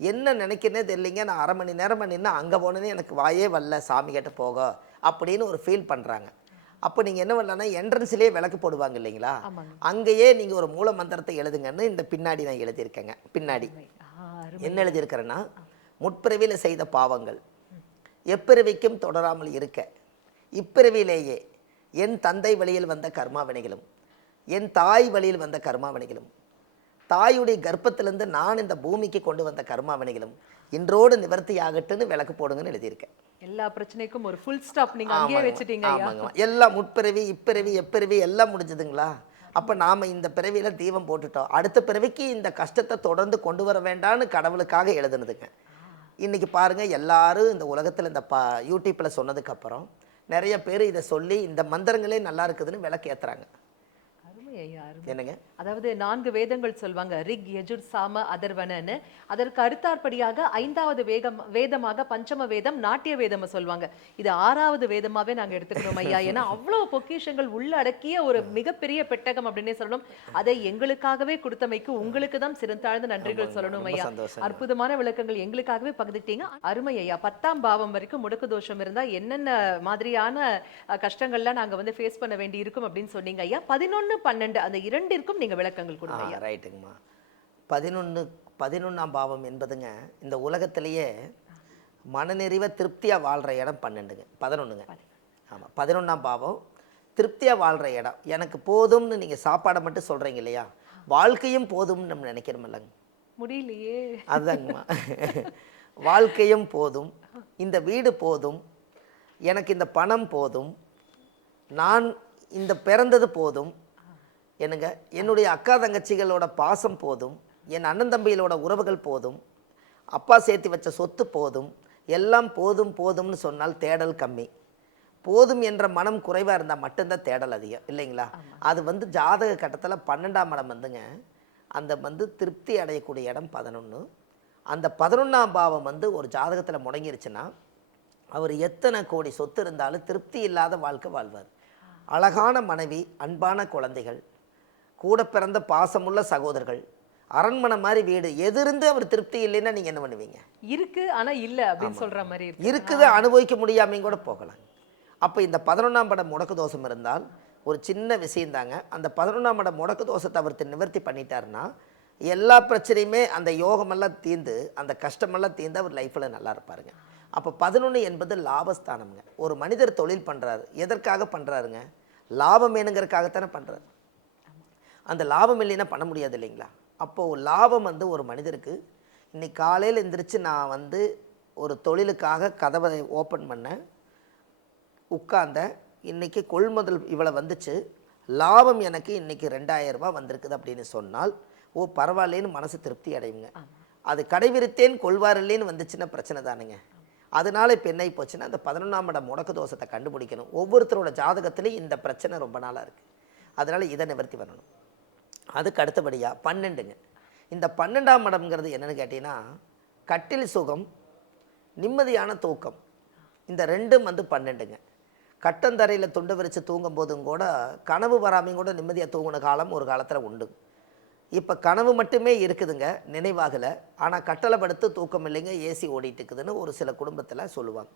என்ன நினைக்கிறனே தெரியலிங்க. நான் அரை மணி நேரம் நின்று அங்கே போனேன்னு எனக்கு வாயே வரல சாமி கிட்ட போக அப்படின்னு ஒரு ஃபீல் பண்ணுறாங்க. அப்போ நீங்கள் என்ன பண்ணலான்னா என்ட்ரன்ஸ்லேயே விளக்கு போடுவாங்க இல்லைங்களா, அங்கேயே நீங்கள் ஒரு மூல மந்திரத்தை எழுதுங்கன்னு இந்த பின்னாடி நான் எழுதியிருக்கேங்க. பின்னாடி என்ன எழுதியிருக்கிறேன்னா, முற்பிறவியில் செய்த பாவங்கள் எப்பிறவிக்கும் தொடராமல் இருக்க இப்பிறவிலேயே என் தந்தை வழியில் வந்த கர்மாவினைகளும் என் தாய் வழியில் வந்த கர்மாவினைகளும் தாயுடைய கர்ப்பத்திலிருந்து நான் இந்த பூமிக்கு கொண்டு வந்த கர்மாவினைகளும் இன்றோடு நிவர்த்தி ஆகட்டுன்னு விளக்கு போடுங்கன்னு எழுதியிருக்கேன். எல்லா பிரச்சனைக்கும் ஒரு ஃபுல் ஸ்டாப் நீங்க அங்கேயே வச்சிட்டீங்க. ஆமாங்க, எல்லாம் முற்பிறவி இப்பிறவி எப்பிறவி எல்லாம் முடிஞ்சதுங்களா. அப்போ நாம் இந்த பிறவியில் தீபம் போட்டுட்டோம், அடுத்த பிறவிக்கு இந்த கஷ்டத்தை தொடர்ந்து கொண்டு வர வேண்டான்னு கடவுளுக்காக எழுதுனதுங்க. இன்றைக்கி பாருங்கள், எல்லாரும் இந்த உலகத்தில் இந்த யூடியூப்பில் சொன்னதுக்கப்புறம் நிறைய பேர் இதை சொல்லி இந்த மந்திரங்களே நல்லா இருக்குதுன்னு விளக்கு ஏற்றுறாங்க. என்னங்க? அதாவது 4 வேதங்கள் சொல்வாங்க, ரிக் யஜுர் சாம அதர்வனன்னு. அதற்கு அடுத்தாற்படியாக 5வது வேதமாக பஞ்சம வேதம் நாட்டிய வேதம் சொல்வாங்க. இது 6வது வேதமாவே நாங்க எடுத்துக்கிறோம் ஐயா. ஏன்னா அவ்வளவு பொக்கிஷங்கள் உள்ளடக்கிய ஒரு மிகப்பெரிய பெட்டகம் அப்படின்னே சொல்லணும். அதை எங்களுக்காகவே கொடுத்தமைக்கு உங்களுக்கு தான் சிறந்தாழ்ந்த நன்றிகள் சொல்லணும் ஐயா. அற்புதமான விளக்கங்கள் எங்களுக்காகவே பகிர்ந்துட்டீங்க. அருமை ஐயா. 10ஆம் பாவம் வரைக்கும் முடக்கு தோஷம் இருந்தா என்னென்ன மாதிரியான கஷ்டங்கள்லாம் நாங்க வந்து ஃபேஸ் பண்ண வேண்டி இருக்கும் அப்படின்னு சொன்னீங்க ஐயா. 11, 12 அந்த இரண்டிற்கும் நீங்க விளக்கங்கள் கொடுங்க. ரைட்டுங்கம்மா. 11ஆம் பாவம் என்பதுங்க இந்த உலகத்திலேயே மனநிறைவ திருப்தியாக வாழ்கிற இடம் 12ங்க 11ங்க. ஆமாம், 11ஆம் பாவம் திருப்தியாக வாழ்கிற இடம். எனக்கு போதும்னு நீங்கள் சாப்பாடை மட்டும் சொல்கிறீங்க இல்லையா, வாழ்க்கையும் போதும்னு நம்ம நினைக்கிறோம் இல்லைங்க, முடியலையே. அதுதாங்கம்மா, வாழ்க்கையும் போதும், இந்த வீடு போதும், எனக்கு இந்த பணம் போதும், நான் இந்த பிறந்தது போதும், என்னங்க என்னுடைய அக்கா தங்கச்சிகளோட பாசம் போதும், என் அண்ணன் தம்பிகளோட உறவுகள் போதும், அப்பா சேர்த்து வச்ச சொத்து போதும், எல்லாம் போதும் போதும்னு சொன்னால் தேடல் கம்மி. போதும் என்ற மனம் குறைவாக இருந்தால் மட்டும்தான் தேடல் அதிகம் இல்லைங்களா. அது வந்து ஜாதக கட்டத்தில் 12ஆம் இடம் வந்துங்க, அந்த வந்து திருப்தி அடையக்கூடிய இடம் 11. அந்த 11ஆம் பாவம் வந்து ஒரு ஜாதகத்தில் முடங்கிருச்சுன்னா அவர் எத்தனை கோடி சொத்து இருந்தாலும் திருப்தி இல்லாத வாழ்க்கை வாழ்வார். அழகான மனைவி, அன்பான குழந்தைகள், கூட பிறந்த பாசமுள்ள சகோதரர்கள், அரண்மனை மாதிரி வீடு, எதிர்ந்து அவர் திருப்தி இல்லைன்னா நீங்க என்ன பண்ணுவீங்க? இருக்கு ஆனா இல்ல அப்படின்னு சொல்ற மாதிரி இருக்கு. இருக்குது, அனுபவிக்க முடியாமையும் கூட போகலாம். அப்போ இந்த 11ஆம் படம் முடக்கு தோஷம் இருந்தால் ஒரு சின்ன விஷயம் தாங்க. அந்த 11ஆம் படம் முடக்கு தோஷத்தை அவர் நிவர்த்தி பண்ணிட்டாருன்னா எல்லா பிரச்சனையுமே அந்த யோகமெல்லாம் தீர்ந்து, அந்த கஷ்டமெல்லாம் தீர்ந்து அவர் லைஃப்பில் நல்லா இருப்பாருங்க. அப்போ 11 என்பது லாபஸ்தானம்ங்க. ஒரு மனிதர் தொழில் பண்ணுறாரு, எதற்காக பண்ணுறாருங்க? லாபம் வேணுங்கிறதுக்காகத்தானே பண்ணுறாரு. அந்த லாபம் இல்லைன்னா பண்ண முடியாது இல்லைங்களா? அப்போது லாபம் வந்து ஒரு மனிதருக்கு, இன்னைக்கு காலையில் எந்திரிச்சு நான் வந்து ஒரு தொழிலுக்காக கதவை ஓப்பன் பண்ணேன், உட்கார்ந்தேன், இன்றைக்கி கொள்முதல் இவ்வளோ வந்துச்சு, லாபம் எனக்கு இன்றைக்கி 2000 ரூபாய் வந்திருக்குது அப்படின்னு சொன்னால், ஓ பரவாயில்லேன்னு மனசு திருப்தி அடையுங்க. அது கடைவிரித்தேன் கொள்வார் இல்லைன்னு வந்துச்சுன்னா பிரச்சனை தானுங்க. அதனால் இப்போ என்ன போச்சுன்னா, அந்த 11ஆம் இடம் முடக்கு தோஷத்தை கண்டுபிடிக்கணும். ஒவ்வொருத்தரோட ஜாதகத்துலேயும் இந்த பிரச்சனை ரொம்ப நாளாக இருக்குது. அதனால் இதை நிவர்த்தி பண்ணணும். அதுக்கு அடுத்தபடியாக 12ங்க. இந்த 12ஆம் இடம்ங்கிறது என்னென்னு கேட்டிங்கன்னா, கட்டில் சுகம், நிம்மதியான தூக்கம், இந்த ரெண்டும் வந்து 12ங்க. கட்டந்தரையில் துண்டு விரித்து தூங்கும் போதும் கூட கனவு வராமையும் கூட நிம்மதியாக தூங்கின காலம் ஒரு காலத்தில் உண்டு. இப்போ கனவு மட்டுமே இருக்குதுங்க, நினைவாகலை. ஆனால் கட்டளை படுத்து தூக்கம் இல்லைங்க, ஏசி ஓடிட்டு இருக்குதுன்னு ஒரு சில குடும்பத்தில் சொல்லுவாங்க.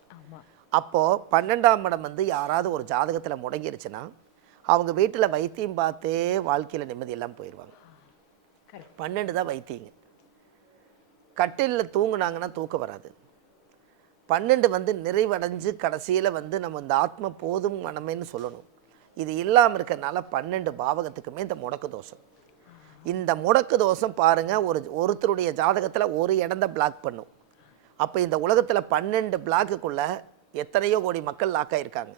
அப்போது 12ஆம் இடம் வந்து யாராவது ஒரு ஜாதகத்தில் முடங்கிருச்சுன்னா அவங்க வீட்டில் வைத்தியம் பார்த்தே வாழ்க்கையில் நிம்மதி எல்லாம் போயிடுவாங்க. 12 தான் வைத்தியங்க. கட்டிலில் தூங்குனாங்கன்னா தூக்கம் வராது. 12 வந்து நிறைவடைஞ்சு கடைசியில் வந்து நம்ம இந்த ஆத்ம போதும் மனமேன்னு சொல்லணும். இது இல்லாமல் இருக்கிறதுனால 12 பாவகத்துக்குமே இந்த முடக்கு தோஷம். இந்த முடக்கு தோஷம் பாருங்கள், ஒருத்தருடைய ஜாதகத்தில் ஒரு இடந்த பிளாக் பண்ணும். அப்போ இந்த உலகத்தில் 12 பிளாக்குக்குள்ளே எத்தனையோ கோடி மக்கள் லாக் ஆகியிருக்காங்க.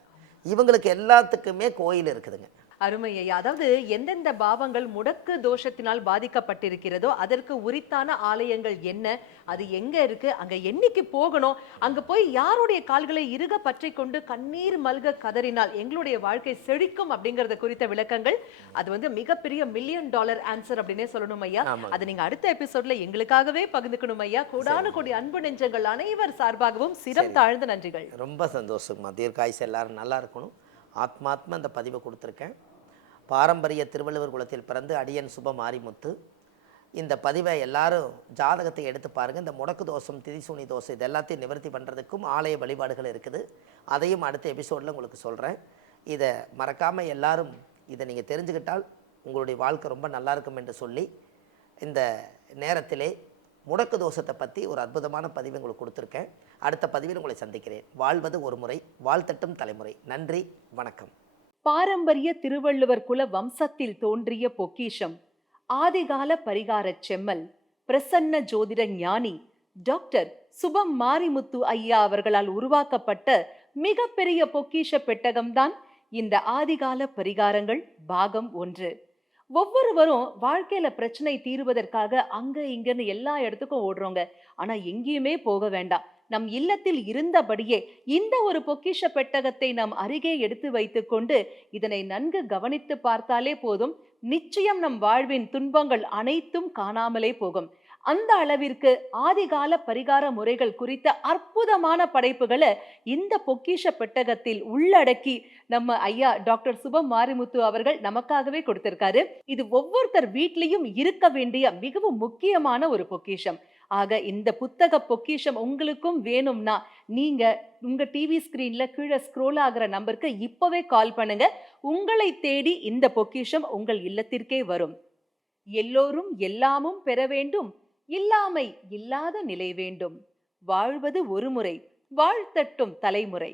இவங்களுக்கு எல்லாத்துக்குமே கோயில் இருக்குதுங்க. அருமை ஐயா. அதாவது எந்தெந்த பாவங்கள் முடக்கு தோஷத்தினால் பாதிக்கப்பட்டிருக்கிறதோ அதற்கு உரித்தான ஆலயங்கள் என்ன, அது எங்க இருக்கு, அங்க என்னைக்கு போகணும், அங்க போய் யாருடைய கால்களை இறுக பற்றி கொண்டு கண்ணீர் மல்க கதறினால் எங்களுடைய வாழ்க்கை செழிக்கும் அப்படிங்கறத குறித்த விளக்கங்கள். அது வந்து மிகப்பெரிய $1,000,000 ஆன்சர் அப்படின்னே சொல்லணும் ஐயா. அது நீங்க அடுத்த எபிசோட்ல எங்களுக்காகவே பகிர்ந்துக்கணும் ஐயா. கோடானு கோடி அன்பு நெஞ்சங்கள் அனைவர் சார்பாகவும் சிரம் தாழ்ந்த நன்றிகள். ரொம்ப சந்தோஷமா. தீர்க்காயுசு எல்லாரும் நல்லா இருக்கணும். ஆத்மாத்மா இந்த பதிவை கொடுத்துருக்கேன். பாரம்பரிய திருவள்ளுவர் குலத்தில் பிறந்து அடியன் சுப மாரிமுத்து. இந்த பதிவை எல்லாரும் ஜாதகத்தை எடுத்து பாருங்கள். இந்த முடக்கு தோஷம், திரிசூனி தோஷம், இது எல்லாத்தையும் நிவர்த்தி பண்ணுறதுக்கும் ஆலய வழிபாடுகள் இருக்குது. அதையும் அடுத்த எபிசோடில் உங்களுக்கு சொல்கிறேன். இதை மறக்காமல் எல்லாரும் இதை நீங்கள் தெரிஞ்சுக்கிட்டால் உங்களுடைய வாழ்க்கை ரொம்ப நல்லா இருக்கும் என்று சொல்லி, இந்த நேரத்திலே முடக்கு தோஷத்தை பற்றி ஒரு அற்புதமான பதிவை உங்களுக்கு கொடுத்துருக்கேன். அடுத்த பதிவில் உங்களை சந்திக்கிறேன். வாழ்வது ஒரு முறை, வாழ்த்தட்டும் தலைமுறை. நன்றி, வணக்கம். பாரம்பரிய திருவள்ளுவர் குல வம்சத்தில் தோன்றிய பொக்கிஷம், ஆதிகால பரிகார செம்மல், பிரசன்ன ஜோதிட ஞானி டாக்டர் சுபம் மாரிமுத்து ஐயா அவர்களால் உருவாக்கப்பட்ட மிகப்பெரிய பொக்கிஷ பெட்டகம்தான் இந்த ஆதிகால பரிகாரங்கள் பாகம் 1. ஒவ்வொருவரும் வாழ்க்கையில பிரச்சனை தீருவதற்காக அங்க இங்கன்னு எல்லா இடத்துக்கும் ஓடுறோங்க. ஆனா எங்கேயுமே போக வேண்டாம். நம் இல்லத்தில் இருந்தபடியே இந்த ஒரு பொக்கிஷ பெட்டகத்தை நாம் அருகே எடுத்து வைத்துக் கொண்டு இதனை நன்கு கவனித்து பார்த்தாலே போதும், நிச்சயம் நம் வாழ்வின் துன்பங்கள் அனைத்தும் காணாமலே போகும். அந்த அளவிற்கு ஆதிகால பரிகார முறைகள் குறித்த அற்புதமான படைப்புகளை இந்த பொக்கிஷ பெட்டகத்தில் உள்ளடக்கி நம்ம ஐயா டாக்டர் சுபம் மாரிமுத்து அவர்கள் நமக்காகவே கொடுத்திருக்காரு. இது ஒவ்வொருத்தர் வீட்லயும் இருக்க வேண்டிய மிகவும் முக்கியமான ஒரு பொக்கிஷம். ஆக இந்த புத்தக பொக்கிஷம் உங்களுக்கும் வேணும்னா நீங்க உங்க டிவி ஸ்கிரீன்ல கீழே ஸ்க்ரோல் ஆகிற நம்பருக்கு இப்பவே கால் பண்ணுங்க. உங்களை தேடி இந்த பொக்கிஷம் உங்கள் இல்லத்திற்கே வரும். எல்லோரும் எல்லாமும் பெற வேண்டும், இல்லாமை இல்லாத நிலை வேண்டும். வாழ்வது ஒரு முறை, வாழ்த்தட்டும் தலைமுறை.